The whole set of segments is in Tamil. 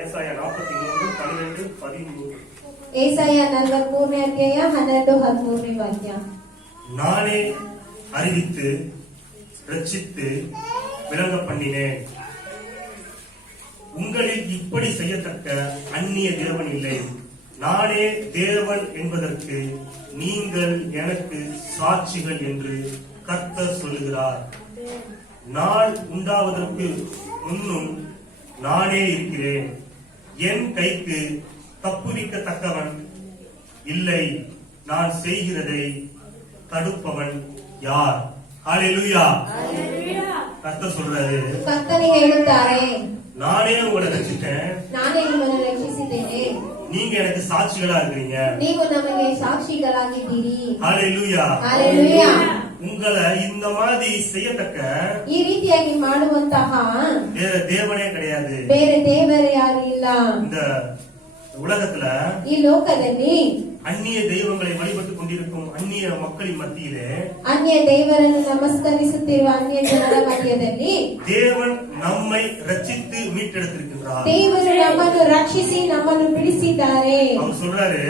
ಏಸಾಯ 43:12-13. ಏಸಾಯ 43ನೇ ಅಧ್ಯಾಯ 12-13ನೇ ವಾಕ್ಯ. நானே அறிவித்து ரட்சித்து விளங்க பண்ணினேன். உங்களில் இப்படி செய்யத்தக்க அந்நிய தேவன் இல்லை. நானே தேவன் என்பதற்கு நீங்கள் எனக்கு சாட்சிகள் என்று கர்த்தர் சொல்லுகிறார். நாள் உண்டாவதற்கு முன்னும் நானே இருக்கிறேன். என் கைக்கு தப்புவிக்கத்தக்கவன் இல்லை. நான் செய்கிறதை தடுப்பவன் யார்? ஹல்லேலூயா. கர்த்தர் சொல்றாரு, ಕರ್ತನೇ ಹೇಳುತ್ತಾರೆ, நானே உங்களை ரட்சித்தேன், ನಾನೇ ನಿಮ್ಮನ್ನು ರಕ್ಷಿಸಿದ್ದೇನೆ, நீங்க எனக்கு சாட்சிகளா இருக்கிறீங்க. ನೀವು ನಮಗೆ ಸಾಕ್ಷಿಗಳಾಗಿದ್ದೀರಿ. ஹல்லேலூயா. ಹಲ್ಲೆಲೂಯಾ. உங்களை இந்த மாதிரி செய்யத்தக்க ಈ ರೀತಿಯಾಗಿ ಮಾಡುವಂತಹ தேவனே கிடையாது. ಬೇರೆ ದೇವರು ಯಾರು ಇಲ್ಲ. இந்த உலகத்துல ಈ ಲೋಕದಲ್ಲಿ அந்நிய தெய்வங்களை வழிபட்டுக் கொண்டிருக்கும் அந்நிய மக்களின் மத்தியிலே ಅನ್ಯ ದೇವರನ್ನು ನಮಸ್ಕರಿಸುತ್ತಿರುವ ಅನ್ಯ ಜನರ ಮಧ್ಯದಲ್ಲಿ தேவன் நம்மை ரட்சித்து மீட்டெடுத்திருக்கிறார். ದೇವರು ನಮ್ಮನ್ನು ರಕ್ಷಿಸಿ ನಮ್ಮನ್ನು ಬಿಡಿಸಿದ್ದಾರೆ. அவர் சொல்றாரு,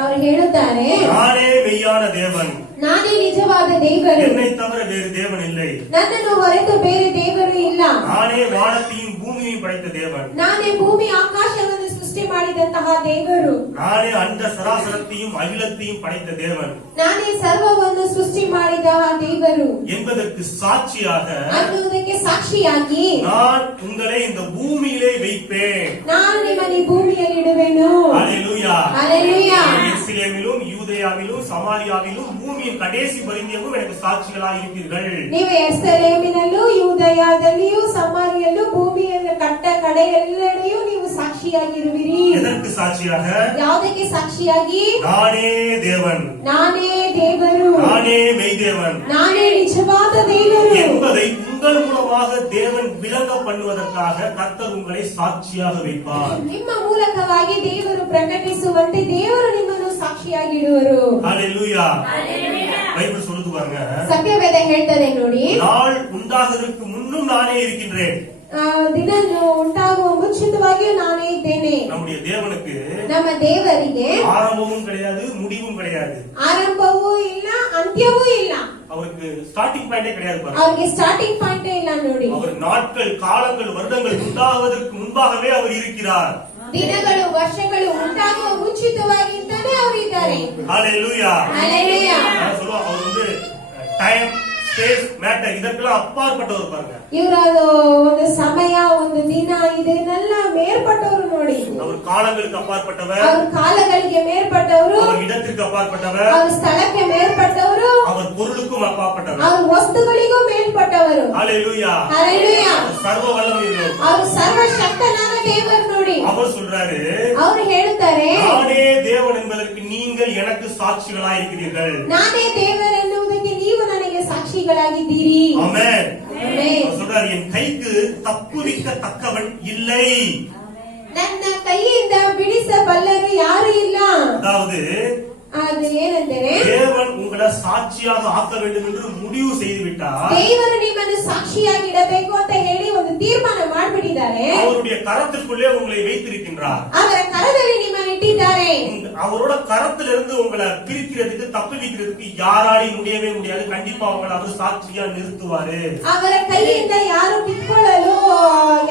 ಅವರು ಹೇಳುತ್ತಾರೆ, நானே மெய்யான தேவன், ನಾನೇ ನಿಜವಾದ ದೇವರು, என்னை தவிர வேறு தேவன் இல்லை. ನನ್ನನ್ನು ಹೊರತು ಬೇರೆ ದೇವರು ಇಲ್ಲ. நானே வானத்தையும் பூமியையும் படைத்த தேவன், ನಾನೇ ಭೂಮಿ ಆಕಾಶವನ್ನು ಸೃಷ್ಟಿ ಮಾಡಿದಂತಹ ದೇವರು, நானே அண்ட சராசரத்தையும் அகிலத்தையும் படைத்த தேவன், ನಾನೇ ಸರ್ವವನ್ನು ಸೃಷ್ಟಿ ಮಾಡಿದ ದೇವರು என்பதற்கு சாட்சியாக ಅನ್ನುವುದಕ್ಕೆ ಸಾಕ್ಷಿಯಾಗಿ நான் உங்களை இந்த பூமியிலே வைப்பேன். ನಾನು ನಿಮ್ಮನ್ನು ಈ ಭೂಮಿಯಲ್ಲಿ ಇಡುವೆನು. ஹல்லேலூயா. ಹಲ್ಲೆಲೂಯಾ. எருசலேமிலும் யூதேயாவிலும் சமாரியாவிலும் பூமியின் கடைசி பரிந்தியமும் எனக்கு சாட்சிகளாக இருப்பீர்கள். ನೀವು ಯೆರೂಸಲೇಮಿನಲ್ಲೂ ಯೂದಯದಲ್ಲಿಯೂ ಸಮಾರಿಯಲ್ಲೂ ಭೂಮಿಯ ಕಡೆಯೆಲ್ಲಡೆಯೂ ನೀವು ಸಾಕ್ಷಿಯಾಗಿರುವಿರಿ. எதற்கு சாட்சியாக? ಯಾವುದಕ್ಕೆ ಸಾಕ್ಷಿಯಾಗಿ? நானே தேவன், ನಾನೇ ದೇವರು, நானே மெய் தேவன், ನಾನೇ ನಿಜವಾದ ದೇವರು என்பதை உங்கள் மூலமாக தேவன் விளங்க பண்ணுவதற்காக கர்த்தர் உங்களை சாட்சியாக வைப்பார். ನಿಮ್ಮ ಮೂಲಕವಾಗಿ ದೇವರು ಪ್ರಕಟಿಸುವಂತೆ ದೇವರು ನಿಮ್ಮನ್ನು ಸಾಕ್ಷಿಯಾಗಿಡುವರು. ஹல்லேலூயா. பைபிள் சொல்லுது பாருங்க, ಸತ್ಯವೇದ ಹೇಳ್ತದೆ ನೋಡಿ, நாள் உண்டாகுவதற்கு முன்னும் நானே இருக்கின்றேன். ದಿನ ಉಂಟಾಗುವ ಮುಂಚಿತವಾಗಿಯೂ ನಾನೇ ಇದ್ದೇನೆ. நம்முடைய தேவனுக்கு ನಮ್ಮ ದೇವರಿಗೆ ஆரம்பமும் கிடையாது, முடிவும் கிடையாது. ಆರಂಭವೂ ಇಲ್ಲ, ಅಂತ್ಯವೂ ಇಲ್ಲ. அவருக்கு ஸ்டார்டிங் பாயிண்டே கிடையாது பாருங்க. ಅವ್ರಿಗೆ ಸ್ಟಾರ್ಟಿಂಗ್ ಪಾಯಿಂಟ್ ಇಲ್ಲ ನೋಡಿ. அவர் நாட்கள், காலங்கள், வருடங்கள் உண்டாவதற்கு முன்பாகவே அவர் இருக்கிறார். ದಿನಗಳು, ವರ್ಷಗಳು ಉಂಟಾಗುವ ಮುಂಚಿತವಾಗಿಂತಾನೆ ಅವರಿದ್ದಾರೆ. ஹல்லேலூயா. ಹಲ್ಲೆಲೂಯಾ. நான் சொல்லுவேன், அவர் வந்து டைம், ஸ்பேஸ், மேட்டர் இதற்கெல்லாம் அப்பாற்பட்டவர் பாருங்க. ಇವರದು ಒಂದು ಸಮಯ, ಒಂದು ದಿನ ಇದನ್ನೆಲ್ಲ ಮೇಲ್ಪಟ್ಟವರು ನೋಡಿ. அவர் காலங்களுக்கு அப்பாற்பட்டவர், ಅವ್ರ ಕಾಲಗಳಿಗೆ ಮೇಲ್ಪಟ್ಟವರು, அவர் இடத்திற்கு அப்பாற்பட்டவர், ಅವ್ರ ಸ್ಥಳಕ್ಕೆ ಮೇಲ್ಪಟ್ಟವರು, அவர் பொருளுக்கும் அப்பாற்பட்டவர். ಅವ್ರ ವಸ್ತುಗಳಿಗೂ ಮೇಲ್ಪಟ್ಟವರು. ஹல்லேலூயா. ಹಲ್ಲೆಲೂಯಾ. சர்வ வல்லமையுள்ளவர், ಅವರು ಸರ್ವಶಕ್ತನಾದ ದೇವರು ನೋಡಿ. அவர் சொல்றாரு, ಅವರು ಹೇಳುತ್ತಾರೆ, நானே தேவன் என்பதற்கு நீங்கள் எனக்கு சாட்சிகளாய் இருக்கிறீர்கள். ನಾನೇ ದೇವರೆನ್ನುವುದಕ್ಕೆ ನೀವು ನನಗೆ ಸಾಕ್ಷಿಗಳಾಗಿದ್ದೀರಿ. ஆமென். ಆಮೆನ್. அவர் சொல்றாரு, என் கைக்கு தப்புவிக்கத்தக்கவன் இல்லை. ನನ್ನ ಕೈಯಿಂದ ಬಿಡಿಸಬಲ್ಲರು ಯಾರು ಇಲ್ಲ. அதாவது ಅದು ಏನೆಂದರೆ, தேவன் உங்களை சாட்சியாக ஆக்க வேண்டும் என்று முடிவு செய்து விட்டார். ದೇವರು ನಿಮ್ಮನ್ನು ಸಾಕ್ಷಿಯಾಗಿಡಬೇಕು ಅಂತ ಹೇಳಿ ಒಂದು ತೀರ್ಮಾನ ಮಾಡಿಬಿಟ್ಟಿದ್ದಾರೆ. அவருடைய கரத்திற்குள்ளே உங்களை வைத்திருக்கின்றார். ಅವರ ಕರದಲ್ಲಿ ನಿಮ್ಮನ್ನು ಇಟ್ಟಿದ್ದಾರೆ. அவரோட கரத்திலிருந்து உங்களை பிரிக்கிறதுக்கு, தப்புவிக்கிறதுக்கு யாராலையும் முடியவே முடியாது. கண்டிப்பா உங்களை அவர் சாட்சியா நிறுத்துவாரு. ಅವರ ಕೈಯಿಂದ ಯಾರು ಕಿತ್ಕೊಳ್ಳಲು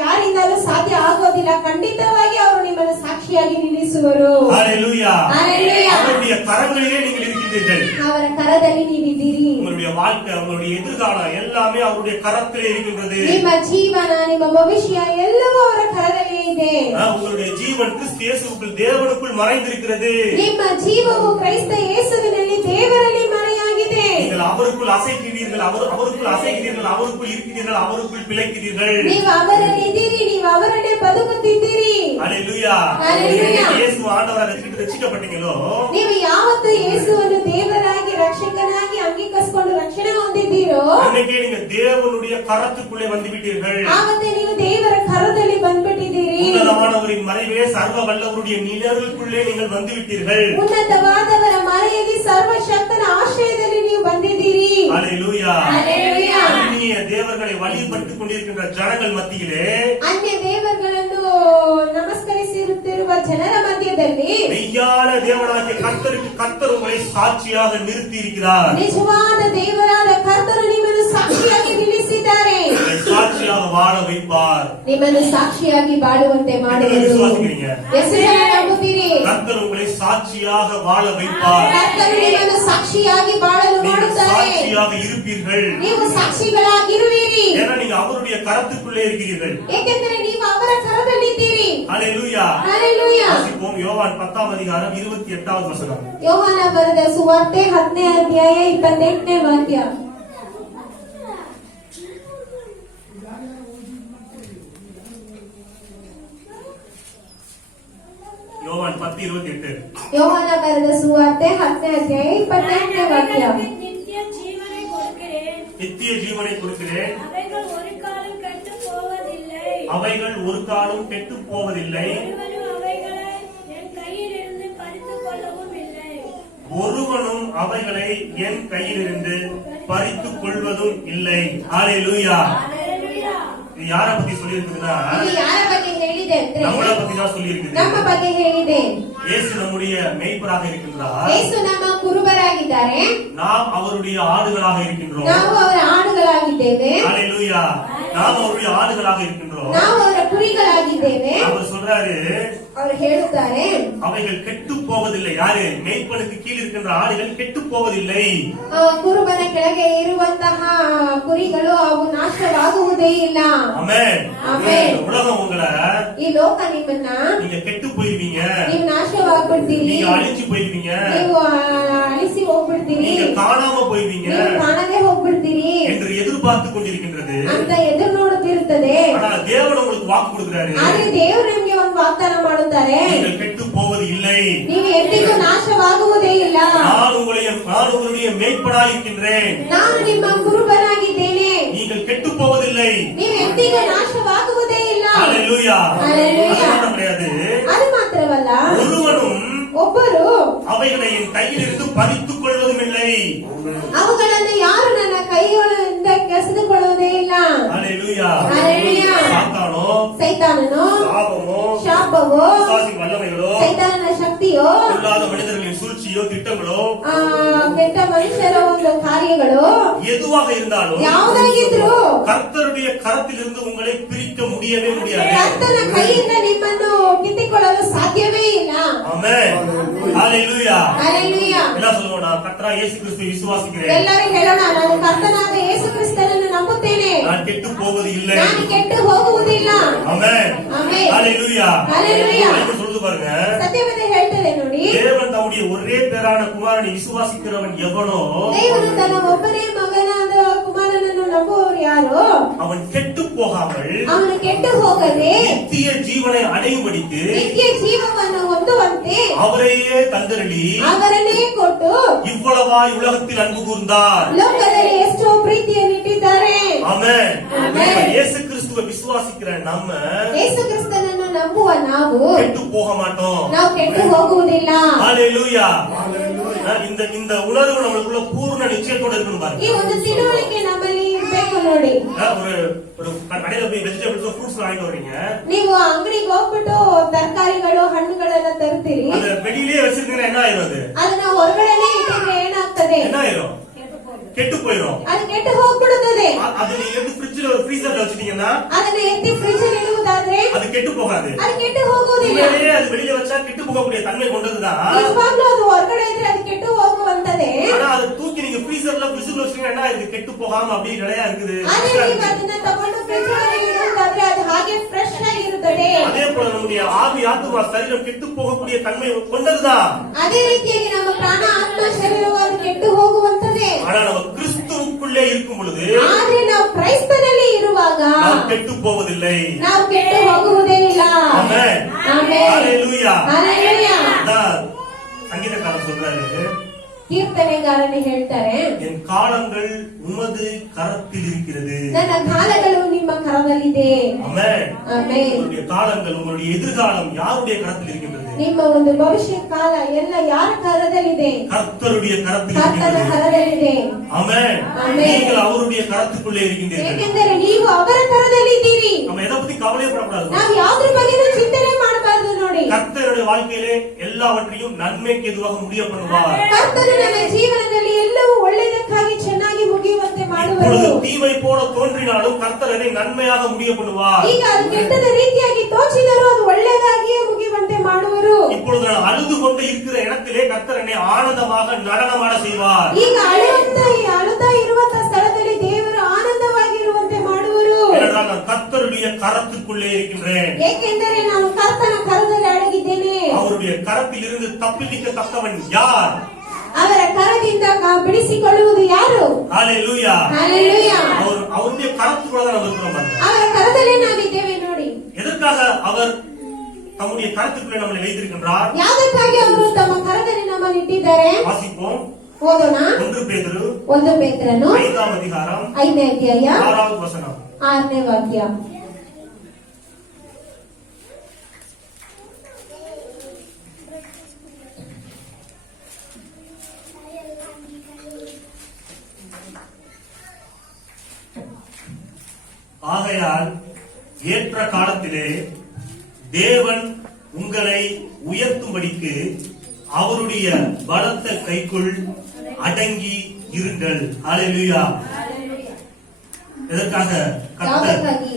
ಯಾರಿಂದಲೂ ಸಾಧ್ಯ ಆಗೋದಿಲ್ಲ. ಖಂಡಿತವಾಗಿ ಅವರು ನಿಮ್ಮನ್ನು ಸಾಕ್ಷಿಯಾಗಿ ನಿಲ್ಲಿಸುವರು. ஹல்லேலூயா. ಹಲ್ಲೆಲೂಯಾ. அவருடைய கரங்களிலே நீங்கள் இருக்கின்றீர்கள். ಅವರ ಕರದಲ್ಲಿ ನೀವಿದ್ದೀರಿ. உங்களுடைய வாழ்க்கை, உங்களுடைய எதிர்காலம் எல்லாமே அவருடைய கரத்திலே இருக்கின்றது. ನಿಮ್ಮ ಜೀವನ, ನಿಮ್ಮ ಭವಿಷ್ಯ ಎಲ್ಲವೂ ಅವರ ಕರದಲ್ಲಿ ಇದೆ. உங்களுடைய ஜீவன் கிறிஸ்து இயேசுவுக்குள் தேவனுக்குள் மறைந்திருக்கிறது. ನಿಮ್ಮ ಜೀವವು ಕ್ರೈಸ್ತ ಯೇಸುವಿನಲ್ಲಿ ದೇವರಲ್ಲಿ ಮರೆಯಾಗಿದೆ. நீங்கள் அவருக்குள் அசைக்கிறீர்கள், அவருக்குள் அசைக்கிறீர்கள், அவருக்குள் இருக்கிறீர்கள், அவருக்குள் பிழைக்கிறீர்கள். ನೀವು ಅವರಲ್ಲಿ ಇದ್ದೀರಿ, ನೀವು ಅವರನ್ನೇ ಬದುಕುತ್ತಿದ್ದೀರಿ. ஹல்லேலூயா. ஹல்லேலூயா. இயேசு ஆண்டவராக ரட்சிக்கப்பட்டீங்களோ, ನೀವು ಯಾವತ್ತು ಯೇಸುವನ್ನು ದೇವರಾಗಿ ರಕ್ಷಕನಾಗಿ ಅಂಗೀಕರಿಸಿಕೊಂಡು ರಕ್ಷಣೆ ಹೊಂದಿದ್ದೀರೋ, அன்னைக்கே நீங்க தேவனுடைய கரத்துக்குள்ளே வந்து விட்டீர்கள். ಆವತ್ತೇ ನೀವು ದೇವರ ಕರದಲ್ಲಿ ಬಂದ್ಬಿಟ್ಟಿದ್ದೀರಿ. உன்னதமானவரின் மறைவே சர்வ வல்லவருடைய நிழலுக்குள்ளே நீங்கள் வந்து விட்டீர்கள். ಉನ್ನತವಾದವರ ಮರೆಯಲ್ಲಿ ಸರ್ವಶಕ್ತನ ಆಶ್ರಯದಲ್ಲಿ ನೀವು ಬಂದಿದ್ದೀರಿ. ஹல்லேலூயா. ಹಲ್ಲೆಲೂಯಾ. அந்நிய தேவர்களை வழிபட்டுக் கொண்டிருக்கின்ற ஜனங்கள் மத்தியிலே ಅನ್ಯ ದೇವರುಗಳನ್ನು ನಮಸ್ಕರಿಸಿ ಜನರ ಮಧ್ಯದಲ್ಲಿ மெய்யான தேவனாகிய கர்த்தர் உங்களை சாட்சியாக நிறுத்தி இருக்கிறார். ನಿಜವಾದ ದೇವರಾದ ಕರ್ತನು ನಿಮ್ಮನ್ನು ಸಾಕ್ಷಿಯಾಗಿ ನಿಲ್ಲಿಸಿದ್ದಾರೆ. உங்களை சாட்சியாக வாழ வைப்பார். ನಿಮ್ಮನ್ನು ಸಾಕ್ಷಿಯಾಗಿ ಬಾಳುವಂತೆ ಮಾಡುವರು. விசுவாசிக்கிறீங்க? ಎಷ್ಟು ಜನ ನಂಬುತ್ತೀರಿ? கர்த்தர் உங்களை சாட்சியாக வாழ வைப்பார். ಕರ್ತನು ನಿಮ್ಮನ್ನು ಸಾಕ್ಷಿಯಾಗಿ ಬಾಳಲು நீங்கள் ಮಾಡುತ್ತಾರೆ. சாட்சியாக இருப்பீர்கள். ನೀವು ಸಾಕ್ಷಿಗಳಾಗಿರುವಿರಿ. ஏன்னா நீங்க அவருடைய கரத்துக்குள்ளே இருக்கிறீர்கள். ಏಕೆಂದರೆ ನೀವು ಅವರ ಕರದಲ್ಲಿದ್ದೀರಿ. ஹalleluya. ஹalleluya. வாசிப்போம் யோவான் 10ஆம் அதிகாரம் 28வது வசனம். ಯೋಹಾನ ಬರೆದ ಸುವಾರ್ತೆ 10ನೇ ಅಧ್ಯಾಯ 28ನೇ ವಾಕ್ಯ. யோவான் 10:28. ಯೋಹಾನ ಬರೆದ ಸುವಾರ್ತೆ 10ನೇ ಅಧ್ಯಾಯ 28ನೇ ವಾಕ್ಯ. நித்திய ஜீவனை கொடுக்கிறேன். நித்திய ஜீவனை கொடுக்கிறேன். அவைகள் ஒரு காலம் கெட்டுப் போவதில்லை. அவைகள் ஒரு காலம் கெட்டுப் போவதில்லை. ஒருவனும் அவைகளை என் கையிலிருந்து பறித்துக் கொள்ளவும் இல்லை. ஒருவனும் அவைகளை என் கையிலிருந்து பறித்துக் கொள்வதும் இல்லை. ஹalleluya. அல்லேலூயா. இது யார பத்தி சொல்லி இருக்குதுன்னா ಇದು ಯಾರ ಬಗ್ಗೆ ಹೇಳಿದೆ ಅಂದ್ರೆ நம்மள பத்தி தான் சொல்லி இருக்குது. ನಮ್ಮ ಬಗ್ಗೆ ಹೇಳಿದೆ. இயேசு நம்முடைய மேய்ப்பராக இருக்கின்றார். ಯೇಸು ನಮ್ಮ ಕುರುಬರಾಗಿದ್ದಾರೆ. நாம் அவருடைய ஆடுகளாக இருக்கின்றோம். ನಾವು ಅವರ ಆಡುಗಳಾಗಿದ್ದೇವೆ. ஹalleluya. நாம் அவருடைய ஆடுகளாக இருக்கின்றோம். ನಾವು ಅವರ ಕುರಿಗಳಾಗಿದ್ದೇವೆ. அவர் சொல்றாரு ಅವರು ಹೇಳುತ್ತಾರೆ அவைகள் கெட்டு போவதில்லை. யாரு? மேய்ப்பனுக்கு கீழ் இருக்கின்ற ஆடுகள் கெட்டு போவதில்லை. ಕುರುಬನ ಕೆಳಗೆ ಇರುವಂತಹ ಕುರಿಗಳು ಅವು ನಾಶವಾಗುವುದೇ ಇಲ್ಲ. ஆமென். ஆமென். உலகம் உங்களை ಈ ಲೋಕ ನಿಮ್ಮನ್ನ நீங்க கெட்டு போயிருவீங்க. ನೀವು ನಾಶವಾಗ್ಬಿಡ್ತೀರಿ. நீங்க அழிஞ்சு போயிருவீங்க. ನೀವು ಅಳಿಸಿ ಹೋಗ್ಬಿಡ್ತೀರಿ. நீங்க காணாம போயிருவீங்க ನೀವು ಕಾಣದೇ ಹೋಗ್ಬಿಡ್ತೀರಿ என்று எதிர்பார்த்து கொண்டிருக்கின்றது. ಅಂತ ಎದುರು ನೋಡುತ್ತಿರುತ್ತದೆ. ஆனா தேவன் உங்களுக்கு வாக்கு கொடுக்கிறாரு. ಆದ್ರೆ ದೇವರು ನಿಮ್ಗೆ ಒಂದು ವಾಗ್ದಾನ ಮಾಡುತ್ತಾರೆ. நீங்கள் கெட்டு போவது இல்லை. ನೀವು ಎಂದಿಗೂ ನಾಶವಾಗುವುದೇ ಇಲ್ಲ. நான் உங்களுடைய மேய்ப்பனாய் இருக்கின்றேன். ನಾನು ನಿಮ್ಮ ಕುರುಬನಾಗಿದ್ದೇನೆ. நீங்கள் கெட்டு போவதில்லை. ನೀವು ಎಂದಿಗೂ ನಾಶವಾಗುವುದೇ ಇಲ್ಲ. ஹalleluya. ஹalleluya. அது மட்டும் கிடையாது. ಅದು ಮಾತ್ರವಲ್ಲ, ஒருவனும் ಒಬ್ಬರು அவைகளை என் கையிலிருந்து பறித்துக் கொள்வதும் இல்லை. ಅವುಗಳನ್ನು ಯಾರು ನನ್ನ ಕೈಗಳಿಂದ ಕೆಸೆದುಕೊಳ್ಳುವುದೇ ಇಲ್ಲ. ஹalleluya. ஹalleluya. சாத்தானோ ಸೈತಾನನು சாபமோ ಶಾಪವೋ பிசாசின் வல்லமைகளோ ಸೈತಾನನ ಶಕ್ತಿಯೋ பொல்லாத மனிதர்களின் சூழ்ச்சியோ திட்டங்களோ ಕೆಟ್ಟ ಮನುಷ್ಯರ ಒಂದು ಕಾರ್ಯಗಳು எதுவாக இருந்தாலும் ಯಾವುದಾಗಿದ್ರು கர்த்தருடைய கரத்திலிருந்து உங்களை பிரிக்க முடியவே முடியாது. ಕರ್ತನ ಕೈಯಿಂದ ನಿಮ್ಮನ್ನು ಕಿತ್ತಿಕೊಳ್ಳಲು ಸಾಧ್ಯವೇ ಇಲ್ಲ. ஆமென். ஹalleluya. ಹಲ್ಲೆಲೂಯಾ. எல்லாம் சொல்லுவோம், நான் கர்த்தராகிய இயேசு கிறிஸ்துவை விசுவாசிக்கிறேன். ಎಲ್ಲರೂ ಹೇಳೋಣ, ನಾನು ಕರ್ತನಾದ ಯೇಸು ಕ್ರಿಸ್ತನನ್ನು ನಂಬುತ್ತೇನೆ. நான் கெட்டு போவது இல்லை. ನಾನು ಕೆಟ್ಟು ಹೋಗುವುದಿಲ್ಲ. ஆமென். ஆமென். ஹalleluya. ஹalleluya. பைபிள் சொல்லுது பாருங்க. ಸತ್ಯವೇದ ಹೇಳ್ತದೆ ನೋಡಿ, தேவன் தம்முடைய ஒரே பேரான குமாரனை விசுவாசிக்கிறவன் எவனோ ದೇವರು ತನ್ನ ಒಬ್ಬನೇ ಮಗನಾದ ಕುಮಾರನನ್ನು ನಂಬುವವರು ಯಾರು அவன் கெட்டு போகாமல் ಅವನು ಕೆಟ್ಟು ಹೋಗದೆ நித்திய ஜீவனை அடையும்படிக்கு ನಿತ್ಯ ಜೀವವನ್ನು ಹೊಂದುವಂತೆ அவரையே தந்தரளி ಅವರನ್ನೇ ಕೊಟ್ಟು இவ்வளவாய் உலகத்தில் அன்பு கூர்ந்தார். ಲೋಕದಲ್ಲಿ ಎಷ್ಟೋ ಪ್ರೀತಿಯನ್ನಿಟ್ಟಿದ್ದಾರೆ. ஆமென். ஆமென். இயேசு கிறிஸ்துவை விசுவாசிக்கிற நம்ம ಯೇಸು ಕ್ರಿಸ್ತನನ್ನು ನಂಬುವ ನಾವು கெட்டு போக மாட்டோம். ನಾವು ಕೆಟ್ಟು ಹೋಗುವುದಿಲ್ಲ. ஹalleluya. இந்த உணர்வு நம்மளுக்குள்ள பூர்ண நிச்சயத்தோட இருக்கணும் ಈ பாருங்க. ಒಂದು ತಿಳುವಳಿಕೆ ನಮ್ಮಲ್ಲಿ ಇರ್ಬೇಕು ನೋಡಿ. ஒரு கடையில போய் வெஜிடபிள்ஸ் ஃப்ரூட்ஸ் வாங்கிட்டு வர்றீங்க. ನೀವು ಅಂಗಡಿಗೆ ಹೋಗ್ಬಿಟ್ಟು ತರಕಾರಿಗಳು ಹಣ್ಣುಗಳೆಲ್ಲ ತರ್ತೀರಿ. அது வெளியிலேயே வச்சிருந்தீங்கன்னா என்ன ஆயிரும்? ಅದನ್ನ ಹೊರಗಡೆನೆ ಇಟ್ಟಿದ್ರೆ ಏನಾಗ್ತದೆ? என்ன ஆயிரும்? கெட்டு போயிடும். ಅದು ಕೆಟ್ಟು ಹೋಗ್ಬಿಡುತ್ತದೆ. அது நீங்க எடுத்து ஃப்ரிட்ஜ்ல ஒரு ஃப்ரீசர்ல வச்சிட்டீங்கன்னா ಅದನ್ನ ಎತ್ತಿ ಫ್ರಿಡ್ಜ್ ಅಲ್ಲಿ ಇಡುವುದಾದ್ರೆ அது கெட்டு போகாது. ಅದು ಕೆಟ್ಟು ಹೋಗುವುದಿಲ್ಲ. உண்மையிலேயே அது வெளியில வச்சா கெட்டு போகக்கூடிய தன்மை கொண்டதுதான். ನಿಜವಾಗ್ಲೂ ಅದು ಹೊರಗಡೆ ಇದ್ರೆ ಅದು ಕೆಟ್ಟು ಹೋಗುವಂತದೆ. ஆனா அதை தூக்கி நீங்க ஃப்ரீசர்ல வச்சிட்டீங்கன்னா என்ன இது கெட்டு போகாம அப்படியே நிலையா இருக்குது. ಆದ್ರೆ ನೀವು ಅದನ್ನ ತಗೊಂಡು ಫ್ರಿಡ್ಜ್ ಅಲ್ಲಿ ಇಡುವುದಾದ್ರೆ ಅದು ಹಾಗೆ ಫ್ರೆಶ್ ಆಗಿರುತ್ತದೆ. அதே போல நம்முடைய ஆவி ஆத்துமா சரீரம் கெட்டு போகக்கூடிய தன்மை கொண்டதுதான். ಅದೇ ರೀತಿಯಾಗಿ ನಮ್ಮ ಪ್ರಾಣ ಆತ್ಮ ಶರೀರವು ಅದು ಕೆಟ್ಟು ಹೋಗುವಂತದೆ. ஆனா நம்ம கிறிஸ்துவுக்குள்ளே இருக்கும் பொழுது ಆದ್ರೆ ನಾವು ಕ್ರೈಸ್ತನಲ್ಲಿ ಇರುವಾಗ நாம் கெட்டு போவதில்லை. ನಾವು ಕೆಟ್ಟು ಹೋಗುವುದೇ ಇಲ್ಲ. ஆமென். ಆಮೆನ್. ஹalleluya. ಹಲ್ಲೆಲೂಯಾ. அதான் சங்கீதக்காரன் சொல்றாரு, ಕೀರ್ತನೆಗಾರನೇ ಹೇಳ್ತಾರೆ, என் காலங்கள் உமது கரத்தில் இருக்கிறது. ನನ್ನ ಕಾಲಗಳು ನಿಮ್ಮ ಕರದಲ್ಲಿದೆ. ஆமென். ಆಮೆನ್. உங்களுடைய காலங்கள் உங்களுடைய எதிர்காலம் யாருடைய கரத்தில் இருக்கின்றது? ನಿಮ್ಮ ಒಂದು ಭವಿಷ್ಯ ಕಾಲ ಎಲ್ಲ ಯಾರ ಕರದಲ್ಲಿದೆ? கர்த்தருடைய கரத்தில் ಕರ್ತನ இருக்கின்றது. ಕರದಲ್ಲಿದೆ. ஆமென். ஆமென். நீங்கள் அவருடைய கரத்துக்குள்ளே இருக்கின்றீர்கள். ಏಕೆಂದರೆ ನೀವು ಅವರ ಕರದಲ್ಲಿದ್ದೀರಿ. நம்ம எதை பத்தி கவலைப்படக்கூடாது. ನಾವು ಯಾವ್ದ್ರ ಬಗ್ಗೆನೂ ಚಿಂತನೆ ಮಾಡಬಾರದು ನೋಡಿ. கர்த்தருடைய வாழ்க்கையிலே எல்லாவற்றையும் நன்மைக்கு எதுவாக முடிய பண்ணுவார். ಕರ್ತನು ನನ್ನ ಜೀವನದಲ್ಲಿ ಎಲ್ಲವೂ ಒಳ್ಳೆಯದಕ್ಕಾಗಿ ಚೆನ್ನಾಗಿ ಮುಗಿಯುವಂತೆ ಮಾಡುವರು. இப்பொழுது தீமை போல தோன்றினாலும் கர்த்தர் அதை நன்மையாக முடிய பண்ணுவார். ಈಗ ಅದು ಕೆಟ್ಟದ ರೀತಿಯಾಗಿ ತೋಚಿದರೂ ಅದು ಒಳ್ಳೆಯದಾಗಿಯೇ ಮುಗಿಯುವಂತೆ ಮಾಡುವರು. இப்பொழுது நான் அழுது கொண்டு இருக்கிற இடத்திலே கர்த்தர் என்னை ஆனந்தமாக நடனமாட செய்வார். ಈಗ ಅಳುತ್ತಾ ಇರುವಂತ ಸ್ಥಳದಲ್ಲಿ ದೇವರು ಆನಂದವಾಗಿರುವಂತೆ ಮಾಡುವರು. ஏனென்றால் நான் கர்த்தருடைய கரத்துக்குள்ளே இருக்கின்றேன். ಏಕೆಂದರೆ ನಾನು ಕರ್ತನ ಕರದಲ್ಲಿ ಅಡಗಿದ್ದೇನೆ. அவருடைய கரத்தில் இருந்து தப்பிக்கத்தக்கவன் யார்? ಅವರ ಕರದಿಂದ ಬಿಡಿಸಿಕೊಳ್ಳುವುದು ಯಾರು? ஹalleluya. ஹalleluya. அவருடைய கரத்துக்குள்ள தான் நாம் இருக்கிறோம் பாருங்க. ಅವರ ಕರದಲ್ಲಿ ನಾವಿದ್ದೇವೆ ನೋಡಿ. எதற்காக அவர் தம்முடைய கரத்துக்குள்ளே நம்மை வைத்திருக்கின்றார்? ಯಾದಕ್ಕಾಗಿ ಅವರು ತಮ್ಮ ಕರದಲ್ಲಿ ನಮ್ಮನ್ನು ಇಟ್ಟಿದ್ದಾರೆ? வாசிப்போம். ಓದೋಣ. 1 பேதுரு 1 ಪೇತ್ರನು 5ாம் அதிகாரம் 5ನೇ ಅಧ್ಯಾಯ 6வது வசனம். 6ನೇ ವಾಕ್ಯ. ஆகையால் ஏற்ற காலத்திலே தேவன் உங்களை உயர்த்தும்படிக்கு அவருடைய பலத்த கைக்குள் அடங்கி இருங்கள். ஹalleluya. எதற்காக கர்த்தர் ಯಾದಕ್ಕಾಗಿ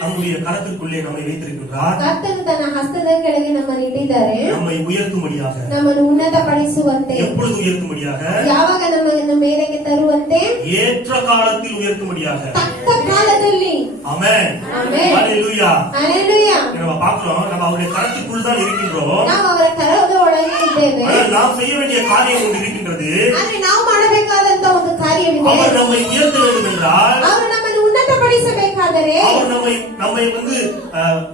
நம்முடைய கரத்திற்குள்ளே நம்மை வைத்திருக்கின்றார்? ಕರ್ತನು ತನ್ನ ಹಸ್ತದ ಕೆಳಗೆ ನಮ್ಮನ್ನು ಇಟ್ಟಿದ್ದಾರೆ. நம்மை உயர்த்தும்படியாக. ನಮ್ಮನ್ನು ಉನ್ನತಪಡಿಸುವಂತೆ. எப்பொழுது உயர்த்தும்படியாக? ಯಾವಾಗ ನಮ್ಮನ್ನು ಮೇಲಕ್ಕೆ ತರುವಂತೆ? ஏற்ற காலத்தில் உயர்த்தும்படியாக. ತಕ್ಕ ಕಾಲದಲ್ಲಿ. ஆமென். ஆமென். ஹalleluya. ஹalleluya. நம்ம பார்க்கிறோம், நம்ம அவருடைய கரத்திற்குள் தான் இருக்கின்றோம். ನಾವು ಅವರ ಕರದ ಒಳಗೆ ಇದ್ದೇವೆ. ஆனால் நாம் செய்ய வேண்டிய காரியம் ஒன்று இருக்கின்றது. ಆದರೆ ನಾವು ಮಾಡಬೇಕಾದಂತ ಒಂದು ಕಾರ್ಯವಿದೆ. அவர் நம்மை உயர்த்த வேண்டும் என்றால், ಅವರು ನಮ್ಮನ್ನು ಉನ್ನತಪಡಿಸಬೇಕಾದರೆ, அவர் நம்மை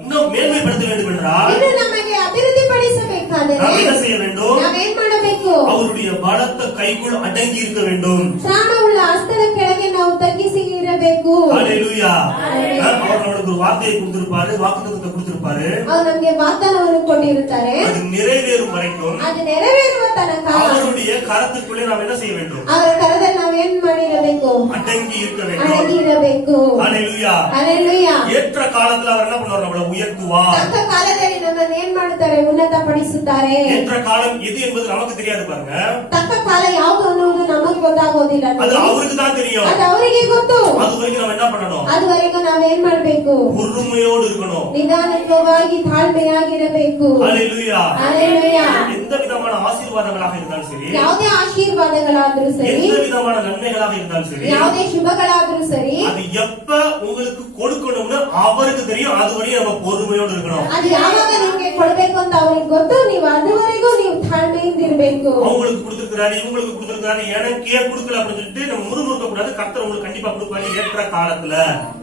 இன்னும் மேன்மைப்படுத்த வேண்டும் என்றால், ಇನ್ನು ನಮಗೆ ಅಭಿವೃದ್ಧಿ ಪಡಿಸಬೇಕಾದರೆ நாம் என்ன செய்ய வேண்டும்? ನಾವೇನ್ ಮಾಡಬೇಕು? அவருடைய பலத்த கைக்குள் அடங்கி இருக்க வேண்டும். ತ್ರಾಣವುಳ್ಳ ಹಸ್ತದ ಕೆಳಗೆ ನಾವು ತಗ್ಗಿಸಿ ಇರಬೇಕು. ஹalleluya. அவர் நம்மளுக்கு ஒரு வார்த்தையை கொடுத்திருப்பாரு, வாக்குத்தத்தத்தை கொடுத்திருப்பாரு. ಅವರು ನಮಗೆ ವಾಗ್ದಾನವನ್ನು ಕೊಟ್ಟಿರುತ್ತಾರೆ. அது நிறைவேறும் வரைக்கும் ಅದು ನೆರವೇರುವ ತನಕ அவருடைய கரத்துக்குள்ளே நாம் என்ன செய்ய வேண்டும்? ಅವರ ಕರದಲ್ಲಿ ನಾವೇನ್ ಮಾಡಿರಬೇಕು? அடங்கி இருக்க வேண்டும். ಅಡಗಿ ಇರಬೇಕು. ஹalleluya. ಹalleluya. ஏற்ற காலத்துல அவர் என்ன பண்ணுவார்? நம்மளை உயர்த்துவார். ತಕ್ಕ ಕಾಲದಲ್ಲಿ ನಮ್ಮನ್ನು ಏನ್ ಮಾಡುತ್ತಾರೆ? ಉನ್ನತಪಡಿಸುತ್ತಾರೆ. ஏற்ற காலம் எது என்பது நமக்கு தெரியாது பாருங்க. ತಕ್ಕ ಕಾಲ ಯಾವುದು ಅನ್ನುವುದು ನಮಗೆ ಗೊತ್ತಾಗೋದಿಲ್ಲ. அது அவருக்கு தான் தெரியும். ಅದು ಅವರಿಗೆ ಗೊತ್ತು. அது வரைக்கும் நம்ம என்ன பண்ணணும்? ಅದುವರೆಗೂ ನಾವೇನ್ ಮಾಡ್ಬೇಕು? பொறுமையோடு இருக்கணும். ನಿಧಾನವಾಗಿ ತಾಳ್ಮೆಯಾಗಿರಬೇಕು. ஹalleluya. ஹalleluya. எந்த விதமான ஆசீர்வாதங்களாக இருந்தாலும் சரி, ಯಾವುದೇ ಆಶೀರ್ವಾದಗಳಾದ್ರೂ ಸರಿ, எந்த விதமான நன்மைகளாக இருந்தாலும் சரி, ಯಾವುದೇ ಶುಭಗಳಾದ್ರೂ ಸರಿ, அது எப்ப உங்களுக்கு கொடுக்கணும்னு அவருக்கு தெரியும். அதுவரையும் நம்ம பொறுமையோடு இருக்கணும். ಅದು ಯಾವಾಗ ನಿಮ್ಗೆ ಕೊಡ್ಬೇಕು ಅಂತ ಅವ್ರಿಗೆ ಗೊತ್ತು. ನೀವು ಅದುವರೆಗೂ ನೀವು ತಾಳ್ಮೆಯಿಂದ ಇರ್ಬೇಕು. அவங்களுக்கு கொடுத்திருக்கிறாரு, இவங்களுக்கு கொடுத்திருக்கிறாரு, எனக்கே கொடுக்கல அப்படின்னு சொல்லிட்டு நம்ம முறுமுறுக்க கூடாது. கர்த்தர் உங்களுக்கு கண்டிப்பா கொடுப்பாரு ஏற்ற காலத்துல.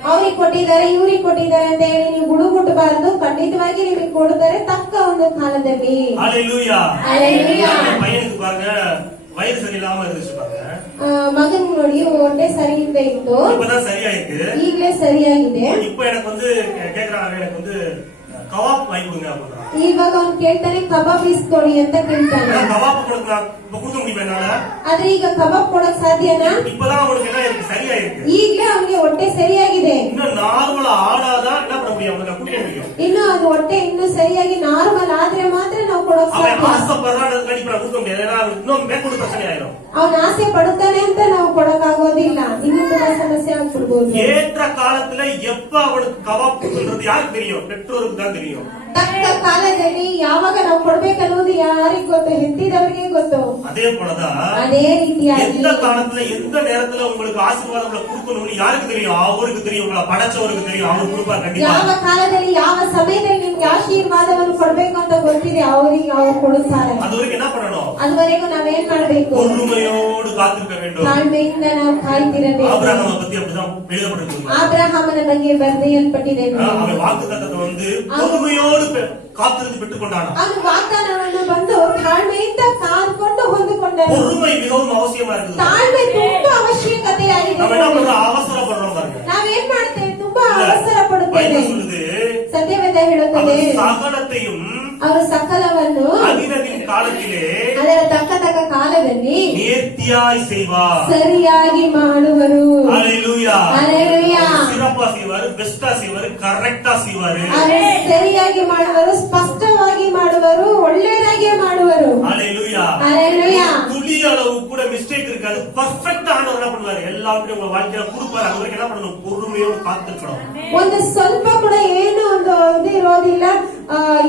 ಅವ್ರಿಗೆ ಕೊಟ್ಟಿದ್ದಾರೆ, ಇವ್ರಿಗೆ ಕೊಟ್ಟಿದ್ದಾರೆ ಅಂತ ಹೇಳಿ ನೀವು ಗುಡುಗುಟ್ಟಬಾರದು. ಖಂಡಿತವಾಗಿ ನಿಮಗೆ ಕೊಡ್ತಾರೆ ತಕ್ಕ ಒಂದು ಕಾಲದಲ್ಲಿ. ஹalleluya. ஹalleluya. பையனுக்கு பாருங்க வயிறு சரியில்லாம இருந்துச்சு பாருங்க. ಮಗನ್ ನೋಡಿ ಹೊಟ್ಟೆ ಸರಿ ಇಲ್ಲದೆ ಇತ್ತು. இப்பதான் சரியாயிருக்கு. ಈಗಲೇ ಸರಿಯಾಗಿದೆ. இப்ப எனக்கு கேக்குறாங்க, எனக்கு கவாப் வாங்கி கொடுங்க அப்படின்னா. ಇವಾಗ ಅವ್ನು ಕೇಳ್ತಾನೆ ಕಬಾಬ್ ಇಸ್ಕೊಡಿ ಅಂತ ಕೇಳ್ತಾನೆ. கவாப் கொடுக்க முடியுமா என்னால? ಆದ್ರೆ ಈಗ ಕಬಾಬ್ ಕೊಡಕ್ ಸಾಧ್ಯನಾ? இப்பதான் அவனுக்கு என்ன இருக்கு? சரியாயிருக்கு. ಈಗಲೇ ಅವನಿಗೆ ಹೊಟ್ಟೆ ಸರಿಯಾಗಿದೆ. இன்னும் நார்மலா ஆனாதான் என்ன பண்ண முடியும்? அவனுக்கு கொடுக்க முடியும். ಇನ್ನು ಅದು ಹೊಟ್ಟೆ ಇನ್ನು ಸರಿಯಾಗಿ ನಾರ್ಮಲ್ ಆದ್ರೆ ಮಾತ್ರ ನಾವು ಕೊಡಕ್ அவன் ಸಾಧ್ಯ. ஆசைப்படுறான்னு கண்டிப்பா கொடுக்க முடியாது. ஏன்னா இன்னும் மேற்கொண்டு பிரச்சனை ஆயிரும். ಅವನ ಆಸೆ ಪಡುತ್ತಾನೆ ಅಂತ ನಾವು ಕೊಡಕ್ ಆಗೋದಿಲ್ಲ. ಇನ್ನು ತುಂಬಾ ಸಮಸ್ಯೆ ಆಗ್ಬಿಡ್ಬೋದು. ஏற்ற காலத்துல எப்ப அவனுக்கு கவாப் சொல்றது யாருக்கு தெரியும்? பெற்றோருக்கு தான் தெரியும். ತಕ್ಕ ಕಾಲದಲ್ಲಿ ಯಾವಾಗ ನಾವು ಕೊಡ್ಬೇಕನ್ನೋದು ಯಾರಿಗ್ ಗೊತ್ತು? ಹೆತ್ತಿದವರಿಗೆ ಗೊತ್ತು. அதே போலதான் ಅದೇ ರೀತಿಯಾಗಿ எந்த காலத்துல எந்த நேரத்துல உங்களுக்கு ஆசீர்வாதங்களை கொடுக்கணும்னு யாருக்கு தெரியும்? அவருக்கு தெரியும். உங்களை படைச்சவருக்கு தெரியும். அவர் கொடுப்பார் கண்டிப்பா. ಯಾವ ಕಾಲದಲ್ಲಿ ಯಾವ ಸಮಯದಲ್ಲಿ ನಿಮ್ಗೆ ಆಶೀರ್ವಾದವನ್ನು ಕೊಡ್ಬೇಕು ಅಂತ ಗೊತ್ತಿದೆ. ಅವರಿಗೆ ಅವ್ರು ಕೊಡುತ್ತಾರೆ. அது வரைக்கும் என்ன பண்ணணும்? ಅದುವರೆಗೂ ನಾವೇನ್ ಮಾಡ್ಬೇಕು? பொறுமையோடு காத்திருக்க வேண்டும். ತಾಳ್ಮೆಯಿಂದ ನಾವು ಕಾಯ್ತಿರಬೇಕು. ஆபிரகாமை பத்தி அப்படிதான் எழுதப்பட்டிருக்கு. ಆಬ್ರಹಾಮನ ಬಗ್ಗೆ ಬರೆಯಲ್ಪಟ್ಟಿದೆ. அவன் வாக்குத்தத்தத்தை பொறுமையோடு காத்திருந்து பெற்றுக் கொண்டான். ಅವನು ವಾಗ್ದಾನವನ್ನು ಬಂದು ತಾಳ್ಮೆಯಿಂದ ಕಾದ್ಕೊಂಡು ಹೊಂದಿಕೊಂಡನು. பொறுமை மிகவும் அவசியமா இருக்குது. ತಾಳ್ಮೆ ತುಂಬಾ ಅವಶ್ಯಕತೆಯಾಗಿದೆ. நம்ம என்ன பண்றோம்? அவசரப்படுறோம் பாருங்க. ನಾವೇನ್ ಮಾಡ್ತೇವೆ? ತುಂಬಾ ಅವಸರ ಪಡುತ್ತೇವೆ. பைபிள் சொல்லுது, ಸತ್ಯವೇದ ಹೇಳುತ್ತದೆ, அவர் சகலத்தையும் ಅವರು ಸಕಲವನ್ನು அதினதின் காலத்திலே ಅದರ ತಕ್ಕ ಕಾಲದಲ್ಲಿ நேர்த்தியாய் செய்வார். ಸರಿಯಾಗಿ ಮಾಡುವರು. ஹalleluya. ஹalleluya. சிறப்பா செய்வாரு, பெஸ்டா செய்வாரு, கரெக்டா செய்வாரு. ಅವರು ಸರಿಯಾಗಿ ಮಾಡುವರು, ಸ್ಪಷ್ಟವಾಗಿ ಮಾಡುವರು. அது பர்ஃபெக்ட் ஆனவர் என்ன பண்ணுவாரு, எல்லாத்தையும் உங்க வாழ்க்கையில கொடுப்பாரு. அது வரைக்கும் என்ன பண்ணணும், பொறுமையோடு காத்திருக்கணும். ಒಂದು ಸ್ವಲ್ಪ ಕೂಡ ಏನು ಒಂದು ಇದು ಇರೋದಿಲ್ಲ,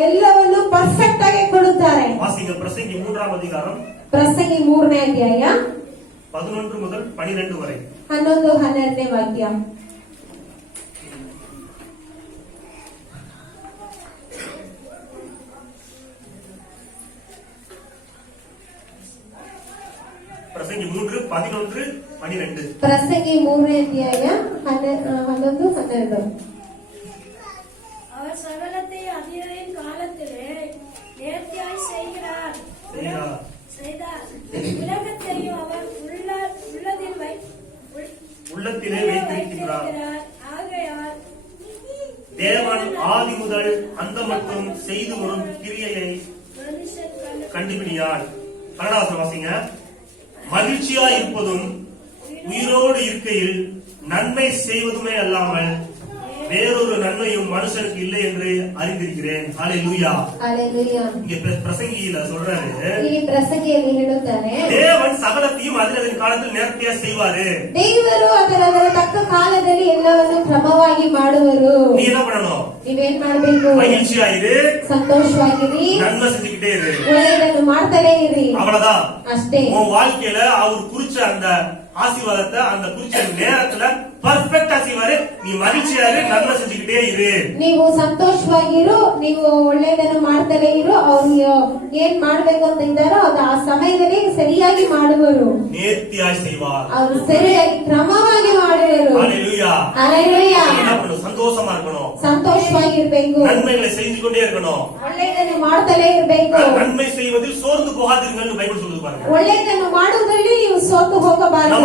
ಎಲ್ಲವನ್ನು ಪರ್ಫೆಕ್ಟ್ ಆಗಿ ಕೊಡುತ್ತಾರೆ. வாசிங்க பிரசங்கி 3ஆம் அதிகாரம் ಪ್ರಸಂಗಿ 3ನೇ ಅಧ್ಯಾಯ 11 முதல் 12 வரை. 11-12ನೇ ವಾಕ್ಯ. பிரசங்கி 3:11-12. ಪ್ರಸಂಗಿ 3ನೇ ಅಧ್ಯಾಯ 11-12. அவர் சகலத்தை அதிகாரியின் காலத்திலே நேர்த்தியாய் செய்தார். உலகத்தையும் அவர் உள்ளத்திலே வைத்திருக்கிறார். ஆகையால் தேவன் ஆதி முதல் அந்த மட்டும் செய்து வரும் கிரியையை கண்டுபிடியார். கன்னடாசம் வாசிங்க. மகிழ்ச்சியா இருப்பதும் உயிரோடு இருக்கையில் நன்மை செய்வதுமே அல்லாமல் வேறொரு நன்மையும் மனுஷனுக்கு இல்லை என்று அறிந்திருக்கிறேன். ஹல்லேலூயா. ஹல்லேலூயா. இங்க பிரசங்கியில சொல்றாரு, ಈ ಪ್ರಸಂಗಿಯಲ್ಲಿ ಹೇಳುತ್ತಾರೆ, தேவன் சகலத்தையும் அதன் காலத்தில் நேர்த்தியா செய்வாரு. ದೇವರು ಅದರ ತಕ್ಕ ಕಾಲದಲ್ಲಿ ಎಲ್ಲವನ್ನು ಕ್ರಮವಾಗಿ ಮಾಡುವರು. நீ என்ன பண்ணணும், ನೀವೇನ್ ಮಾಡಬೇಕು, மகிழ்ச்சியா இரு, ಸಂತೋಷವಾಗಿರಿ, நன்மை செஞ்சுக்கிட்டே இரு, ಒಳ್ಳೆಯದನ್ನು ಮಾಡ್ತಾನೆ ಇರಿ. அவ்வளவுதான். ಅಷ್ಟೇ. உன் வாழ்க்கையில அவர் குறிச்ச அந்த ஆசீர்வாதத்தை அந்த குறிச்ச நேரத்துல பர்ஃபெக்ட்டா செய்வாரு. நீ மகிழ்ச்சியா இரு, நன்மை செஞ்சுக்கிட்டே இரு. ನೀವು ಸಂತೋಷವಾಗಿರು, ನೀವು ಒಳ್ಳೆಯದನ್ನು ಮಾಡ್ತಲೇ ಇರು. ಅವ್ರು ಏನ್ ಮಾಡ್ಬೇಕು ಅಂತ ಇದ್ದಾರೋ ಅದು ಆ ಸಮಯದಲ್ಲಿ ಸರಿಯಾಗಿ ಮಾಡುವರು. நேர்த்தியாய் செய்வார். ಅವರು ಸರಿಯಾಗಿ ಕ್ರಮವಾಗಿ ಮಾಡುವರು. ஹல்லேலூயா. ஹல்லேலூயா. என்ன பண்ணணும், சந்தோஷமா இருக்கணும், ಸಂತೋಷವಾಗಿರ್ಬೇಕು, நன்மைகளை செஞ்சு கொண்டே இருக்கணும், ಒಳ್ಳೆಯದನ್ನು ಮಾಡ್ತಲೇ ಇರಬೇಕು. நன்மை செய்வதில் சோர்ந்து போகாதீர்கள் பைபிள் சொல்லுது பாருங்க. ಒಳ್ಳೆಯದನ್ನು ಮಾಡುವುದರಲ್ಲಿ ನೀವು ಸೋತು ಹೋಗಬಾರದು.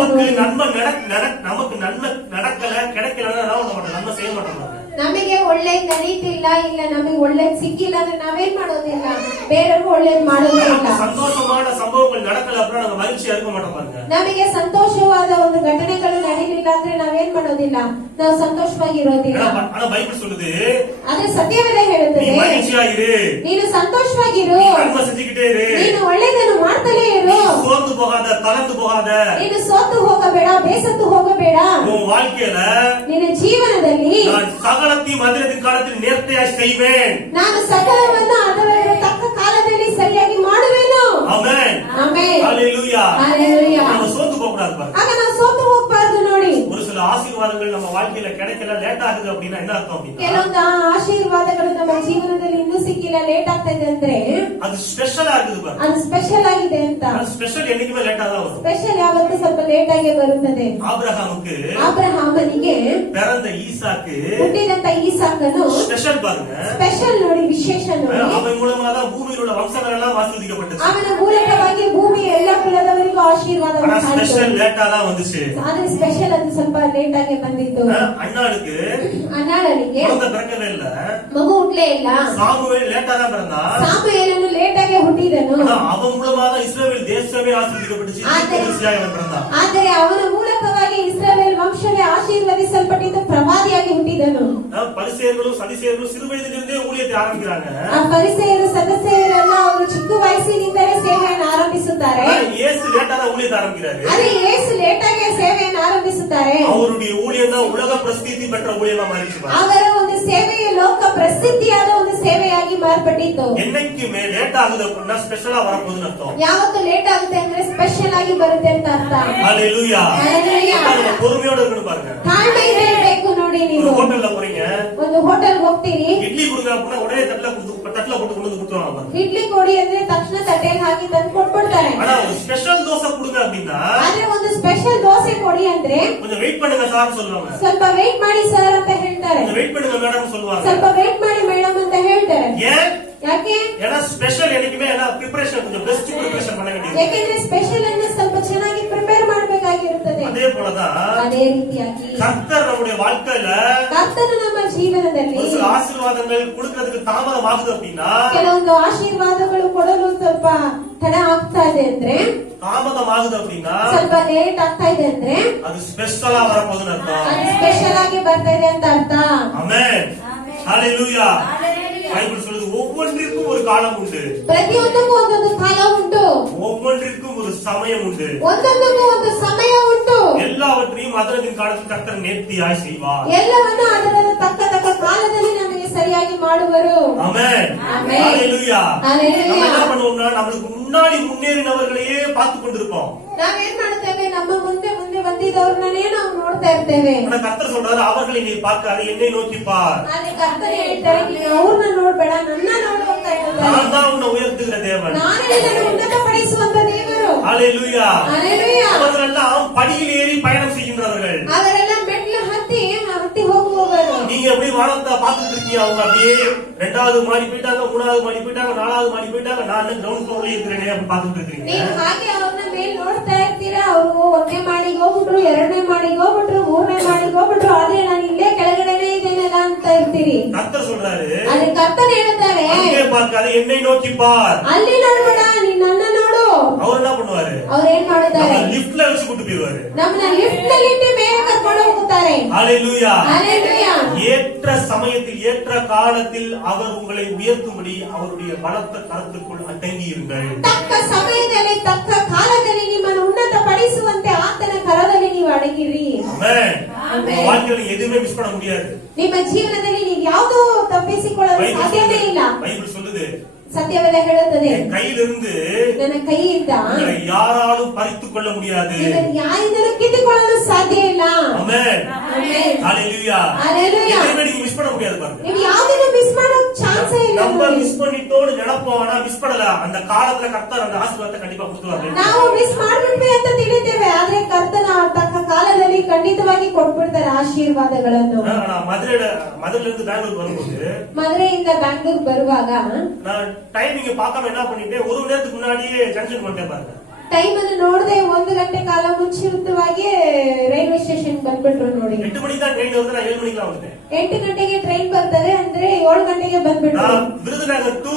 நமக்கு நன்மை நடக்கல கிடைக்கலன்னா நம்ம நன்மை செய்ய மாட்டோம். ನಮಗೆ ಒಳ್ಳೇದ್ ನಡೀತಿಲ್ಲ, ಇಲ್ಲ ನಮಗೆ ಒಳ್ಳೇದ್ ಸಿಕ್ಕಿಲ್ಲ ಅಂದ್ರೆ ನಾವೇನ್ ಮಾಡೋದಿಲ್ಲ, ಬೇರೆಯವ್ರಿಗೂ ಒಳ್ಳೇದ್ ಮಾಡೋದಿಲ್ಲ. சந்தோஷமான சம்பவங்கள் நடக்கல அப்படின்னா நம்ம மகிழ்ச்சியா இருக்க மாட்டோம் பாருங்க. ನಮಗೆ ಸಂತೋಷವಾದ ಒಂದು ಘಟನೆಗಳು ನಡೀಲಿಲ್ಲ ಅಂದ್ರೆ ನಾವೇನ್ ಮಾಡೋದಿಲ್ಲ, ನಾವು ಸಂತೋಷವಾಗಿ ಇರೋದಿಲ್ಲ. ஆனா பைபிள் சொல்லுது, ಆದ್ರೆ ಸತ್ಯವೇದ ಹೇಳುತ್ತದೆ, நீ மகிழ்ச்சியா இரு, ನೀನು ಸಂತೋಷವಾಗಿರು, நன்மை செஞ்சுக்கிட்டே இரு, ನೀನು ಒಳ್ಳೆಯದನ್ನು ಮಾಡ್ತಲೇ ಇರು, சோர்ந்து போகாத, தளர்ந்து போகாத, ನೀನು ಸೋತು ಹೋಗಬೇಡ, ಬೇಸತ್ತು ಹೋಗಬೇಡ. உன் வாழ்க்கையில ನಿನ್ನ ಜೀವನದಲ್ಲಿ நான் சகலத்தையும் அதிரத்தின் காலத்தில் நேர்த்தியாய் செய்வேன். ನಾನು ಸಕಲವನ್ನು ಅದರ ತಕ್ಕ ಕಾಲದಲ್ಲಿ ಸರಿಯಾಗಿ ಮಾಡುವೆನು. ஆமென். ಆಮೆನ್. ஹல்லேலூயா. ஹல்லேலூயா. நம்ம சோர்ந்து போக கூடாது பாருங்க. ಆಗ ನಾವು ಸೋತು ಹೋಗಬಾರದು. ನೋಡಿ, ஒரு சில ஆசீர்வாதங்கள் நம்ம வாழ்க்கையில கிடைக்கல, லேட் ஆகுது அப்படின்னா என்ன அர்த்தம் அப்படின்னா, ಕೆಲವೊಂದು ಆಶೀರ್ವಾದಗಳು ನಮ್ಮ ಜೀವನದಲ್ಲಿ ಇನ್ನೂ ಸಿಕ್ಕಿಲ್ಲ, ಲೇಟ್ ಆಗ್ತಾ ಇದೆ ಅಂದ್ರೆ அது ஸ்பெஷலா இருக்குது பாருங்க. ಅದು ಸ್ಪೆಷಲ್ ಆಗಿದೆ ಅಂತ. அது ஸ்பெஷல் என்னைக்குமே லேட்டா தான் வரும். ಸ್ಪೆಷಲ್ ಯಾವತ್ತೂ ಸ್ವಲ್ಪ ಲೇಟ್ ಆಗಿ ಬರುತ್ತದೆ. ஆபிரகாமுக்கு ಆಬ್ರಹಾಮನಿಗೆ பிறந்த ஈசாக்கு ಹುಟ್ಟಿದಂತ ಈಸಾಕನು ஸ்பெஷல் பாருங்க. ಸ್ಪೆಷಲ್ ನೋಡಿ, ವಿಶೇಷ ನೋಡಿ. அவன் மூலமா தான் பூமியில் உள்ள வம்சங்கள் எல்லாம் ஆசீர்வதிக்கப்பட்டுச்சு. ಅವನ ಮೂಲಕವಾಗಿ ಭೂಮಿಯ ಎಲ್ಲ ಕುಲದವರಿಗೂ ಆಶೀರ್ವಾದ ஆனா ಉಂಟಾಯಿತು. ஸ்பெஷல் லேட்டா தான் வந்துச்சு. ಆದ್ರೆ ಸ್ಪೆಷಲ್ ಅದು ಸ್ವಲ್ಪ ಲೇಟ್ ಆಗಿ ಬಂದಿತ್ತು. அண்ணாளுக்கு ಅನ್ನಾಳನಿಗೆ குழந்தை பிறக்கவே இல்ல. ಮಗು ಹುಟ್ಲೇ ಇಲ್ಲ. சாமுவேல் லேட்டா தான் பிறந்தான். ಸಾಮುವೇಲನು ಲೇಟ್ ಆಗಿ ಹುಟ್ಟಿದನು. ஆனா அவன் மூலமா தான் இஸ்ரவேல் தேசமே ஆசீர்வதிக்கப்பட்டுச்சு. அவன் பிறந்தான். ಆದರೆ ಅವನ ಮೂಲಕವಾಗಿ ಇಸ್ರಾಯೇಲ್ ವಂಶವೇ ಆಶೀರ್ವದಿಸಲ್ಪಟ್ಟಿದ್ದು, ಪ್ರವಾದಿಯಾಗಿ ಹುಟ್ಟಿದನು. பரிசேயர்களும் சதிசேயர்களும் சிறு வயதிலிருந்தே ஊழியத்தை ஆரம்பிக்கிறாங்க. ಆ ಪರಿಸೇಯರು ಸದಸ್ಯರೆಲ್ಲ ಅವರು ಚಿಕ್ಕ ವಯಸ್ಸಿನಿಂದಲೇ ಸೇವೆಯನ್ನು ಆರಂಭಿಸುತ್ತಾರೆ. இயேசு லேட்டா தான் ஊழியத்தை ஆரம்பிக்கிறாரு. ಅದೇ ಯೇಸು ಲೇಟ್ ಆಗಿ ಸೇವೆಯನ್ನು ಆರಂಭಿಸುತ್ತಾರೆ. அவருடைய ஊழியம் தான் உலக பிரசித்தி பெற்ற ஊழியமா மாறிச்சு. ಅವರ ಒಂದು ಸೇವೆಯು ಲೋಕ ಪ್ರಸಿದ್ಧಿಯಾದ ಒಂದು ಸೇವೆಯಾಗಿ ಮಾರ್ಪಟ್ಟಿತ್ತು. என்னைக்குமே லேட் ஆகுது அப்படின்னா ஸ்பெஷலா வரப்போகுதுன்னு அர்த்தம். ಯಾವತ್ತು ಲೇಟ್ ಆಗುತ್ತೆ ಅಂದ್ರೆ ಸ್ಪೆಷಲ್ ಆಗಿ ಬರುತ್ತೆ ಅಂತ ಅರ್ಥ. ஹல்லேலூயா. ஹல்லேலூயா. பொறுமையோட இருக்கணும் பாருங்க. ತಾಳ್ಮೆಯಿಂದ ಇರಬೇಕು. ನೋಡಿ, ನೀವು ஹோட்டல்ல போறீங்க, ಒಂದು ಹೋಟೆಲ್ ಹೋಗ್ತೀರಿ, இட்லி கொடுங்க அப்படின்னா உடனே தட்டுல போட்டு கொண்டு வந்து கொடுத்துருவாங்க. ಇಡ್ಲಿ ಕೊಡಿ ಅಂದ್ರೆ ತಕ್ಷಣ ತಟ್ಟೆಗೆ ಹಾಕಿ ತಂದು ಕೊಟ್ಬಿಡ್ತಾರೆ. ஆனா ஒரு ஸ்பெஷல் தோசை கொடுங்க அப்படின்னா ಆದ್ರೆ ಒಂದು ಸ್ಪೆಷಲ್ ದೋಸೆ ಕೊಡಿ ಅಂದ್ರೆ கொஞ்சம் வெயிட் பண்ணுங்க சார் சொல்லுவாங்க. ಸ್ವಲ್ಪ ವೇಟ್ ಮಾಡಿ ಸರ್ ಅಂತ ಹೇಳ್ತಾರೆ. கொஞ்சம் வெயிட் பண்ணுங்க மேடம் சொல்லுவாங்க. ಸ್ವಲ್ಪ ವೇಟ್ ಮಾಡಿ ಮೇಡಮ್ ಅಂತ ಹೇಳ್ತಾರೆ. ஏன்? ಯಾಕೆ? ஏன்னா ஸ்பெஷல் என்னைக்குமே ಪ್ರಿಪರೇಷನ್ கொஞ்சம் பெஸ்ட் ಪ್ರಿಪರೇಷನ್ பண்ண வேண்டியது. ಯಾಕೆಂದ್ರೆ ಸ್ಪೆಷಲ್ ಅನ್ನು ಸ್ವಲ್ಪ ಚೆನ್ನಾಗಿ ಪ್ರಿಪೇರ್ ಮಾಡಬೇಕಾಗಿರುತ್ತದೆ. அதே போலதான் ಅದೇ ರೀತಿಯಾಗಿ கர்த்தர் நம்முடைய வாழ்க்கையில ಕರ್ತನು ನಮ್ಮ ಜೀವನದಲ್ಲಿ ஒரு சில ஆசீர்வாதங்கள் கொடுக்கிறதுக்கு தாமதம் ஆகுது அப்படின்னா, ಕೆಲವೊಂದು ಆಶೀರ್ವಾದಗಳು ಕೊಡಲು ಸ್ವಲ್ಪ ತಡ ಆಗ್ತಾ ಇದೆ ಅಂದ್ರೆ, தாமதம் ஆகுது அப்படின்னா ಸ್ವಲ್ಪ ಲೇಟ್ ಆಗ್ತಾ ಇದೆ ಅಂದ್ರೆ அது ஸ்பெஷலா வரப்போகுதுன்னு அர்த்தம். ಅದು ಸ್ಪೆಷಲ್ ಆಗಿ ಬರ್ತಾ ಇದೆ ಅಂತ ಅರ್ಥ. ஆமென். ஹல்லேலூயா. பைபிள் சொல்லுது ஒவ்வொன்றிற்கும் ஒரு காலம் உண்டு. ಪ್ರತಿಯೊಂದಕ್ಕೂ ಒಂದೊಂದು ಕಾಲ ಕಾಲ ಉಂಟು, ஒவ்வொன்றிற்கும் ஒரு சமயம் உண்டு. ಒಂದೊಂದಕ್ಕೂ ಒಂದು ಸಮಯ ಉಂಟು. எல்லாவற்றையும் அதனதின் காலத்தில் கர்த்தர் நேர்த்தியாய் செய்வார். ಎಲ್ಲವನ್ನೂ ಅದರ ತಕ್ಕ ಕಾಲದಲ್ಲಿ ನಮಗೆ ಸರಿಯಾಗಿ ಮಾಡುವರು. ஆமென். ஆமென். ஹalleluya. ஹalleluya. நம்ம என்ன பண்ணுவோம்னா நம்மளுக்கு முன்னாடி முன்னேறினவர்களையே பார்த்து கொண்டிருப்போம். ನಾವೇನ್ ಮಾಡುತ್ತೇವೆ, ನಮ್ಮ ಮುಂದೆ ಮುಂದೆ ಬಂದಿದ್ದವ್ರನ್ನೇ ನಾವು ನೋಡ್ತಾ ಇರ್ತೇವೆ. ஆனா கர்த்தர் சொல்றாரு, அவர்களை நீ பார்க்காத, என்னை நோக்கி பார். ಆದ್ರೆ ಕರ್ತನೇ ಹೇಳ್ತಾರೆ, ನೀನು ಅವ್ರನ್ನ ನೋಡ್ಬೇಡ, ನನ್ನ ನೋಡು ಅಂತ ಹೇಳ್ತಾರೆ. நான் தான் உன்னை உயர்த்துகிற தேவன். ನಾನೇ ನಿನ್ನನ್ನು ಉನ್ನತಪಡಿಸುವಂತ ದೇವರು. ஹalleluya. ஹalleluya. அவர்களெல்லாம் படியில் ஏறி பயணம் செய்கின்றவர்கள். ಅವರೆಲ್ಲ ಮೆಟ್ಲು ಹತ್ತಿ ಹೋಗುವವರು. நீங்க எப்படி வானத்தை பார்த்துட்டு இருக்கீங்க, அவங்க அப்படியே 2வது மாடி போயிட்டாங்க, 3வது மாடி போயிட்டாங்க, 4வது மாடி போயிட்டாங்க, நான் கிரவுண்ட் ஃப்ளோர்ல இருக்கிறேனே அப்படி பார்த்துட்டு இருக்கீங்க. ನೀವು ಹಾಗೆ ಅವ್ರನ್ನ ಮೇಲ್ ನೋಡ್ತಾ ಇರ್ತೀರಾ, ಅವರು 1ನೇ ಮಾಡಿಗೆ ಹೋಗ್ಬಿಟ್ರು, 2ನೇ ಮಾಡಿಗೆ ಹೋಗ್ಬಿಟ್ರು, 3ನೇ ಮಾಡಿಗೆ ಹೋಗ್ಬಿಟ್ರು, ಆದ್ರೆ ನಾನು ಇಲ್ಲೇ ಕೆಳಗಡೆನೆ ಇದ್ದೇನಲ್ಲ ಅಂತ ಇರ್ತೀರಿ. கர்த்தர் சொல்றாரு, ಆದ್ರೆ ಕರ್ತನೇ ಹೇಳ್ತಾರೆ, அங்கே பார்க்காத, என்னை நோக்கி பார். ಅಲ್ಲಿ ನೋಡ್ಬೇಡ, ನೀನ್ ನನ್ನ ನೋಡು. அவர் என்ன பண்ணுவாரு, ಅವ್ರು ಏನ್ ಮಾಡುತ್ತಾರೆ, லிப்ட்ல வச்சு கூட்டு போயிருவாரு. ನಮ್ಮನ್ನ ಲಿಫ್ಟ್ ನಲ್ಲಿ ಇಟ್ಟು ಮೇಲೆ ಕರ್ಕೊಂಡು ಹೋಗುತ್ತಾರೆ. ஹalleluya. ஹalleluya. ஏற்ற சமயத்தில் ஏற்ற காலத்தில் அவர் உங்களை உயர்த்தும்படி அவருடைய பலத்த கரத்துக்குள் அடங்கி இருங்கள். ತಕ್ಕ ಸಮಯದಲ್ಲಿ ತಕ್ಕ ಕಾಲದಲ್ಲಿ ನಿಮ್ಮನ್ನು ಉನ್ನತ ಪಡಿಸುವಂತೆ ಆತನ ಕರದಲ್ಲಿ ನೀವು ಅಡಗಿರಿ. ஆமென். ஆமென். வாழ்க்கையில எதுவுமே மிஸ் பண்ண முடியாது. ನಿಮ್ಮ ಜೀವನದಲ್ಲಿ ನೀವು ಯಾವುದೂ ತಪ್ಪಿಸಿಕೊಳ್ಳಲು ಸಾಧ್ಯವೇ ಇಲ್ಲ. பைபிள் சொல்லுது, ಸತ್ಯವೇದ ಹೇಳುತ್ತದೆ, என் கையிலிருந்து ನನ್ನ ಕೈಯಿಂದ உங்களை யாராலும் பறித்துக் கொள்ள முடியாது. ನಿಮ್ಮನ್ನು ಯಾರಿಂದಲೂ ಕಿತ್ತುಕೊಳ್ಳಲು ಸಾಧ್ಯ ಇಲ್ಲ. ஆமென். ಆಮೆನ್. ஹalleluya. ஹalleluya. எதுவுமே நீங்க மிஸ் பண்ண முடியாது பாருங்க. ನೀವು ಯಾವುದನ್ನು ಮಿಸ್ ಮಾಡೋ ಚಾನ್ಸೇ ಇಲ್ಲ. நம்ம மிஸ் பண்ணிட்டோம்னு நினைப்போம், ஆனா மிஸ் பண்ணல. அந்த காலத்துல கர்த்தர் அந்த ஆசீர்வாதத்தை கண்டிப்பா கொடுத்துருவாரு. ನಾವು ಮಿಸ್ ಮಾಡ್ಬಿಟ್ವಿ ಅಂತ ತಿಳಿತೇವೆ, ಆದ್ರೆ ಕರ್ತನ ತಕ್ಕ ಕಾಲದಲ್ಲಿ ಖಂಡಿತವಾಗಿ ಕೊಟ್ಬಿಡ್ತಾರೆ ಆಶೀರ್ವಾದಗಳನ್ನು. நான் மதுரையில இருந்து பெங்களூர் வரும்போது ಮದುರೆಯಿಂದ ಬ್ಯಾಂಗ್ಳೂರ್ ಬರುವಾಗ நான் டைமிங்க பார்க்காம என்ன பண்ணிட்டேன், ஒரு மணி நேரத்துக்கு முன்னாடியே ஜங்ஷன் பண்ணிட்டேன் பாருங்க. ಟೈಮ್ ಅನ್ನು ನೋಡದೆ 1 ಗಂಟೆ ಕಾಲ ಮುಂಚಿತವಾಗಿ ರೈಲ್ವೆ ಸ್ಟೇಷನ್ ಬಂದ್ಬಿಟ್ರು ನೋಡಿ. 8 மணிக்கு தான் ட்ரெயின் வருது, நான் 7 மணிக்கு தான் வந்துட்டேன். 8 ಗಂಟೆಗೆ ಟ್ರೈನ್ ಬರ್ತದೆ ಅಂದ್ರೆ 7 ಗಂಟೆಗೆ ಬಂದ್ಬಿಟ್ರು. நான் விருதுநகர் டு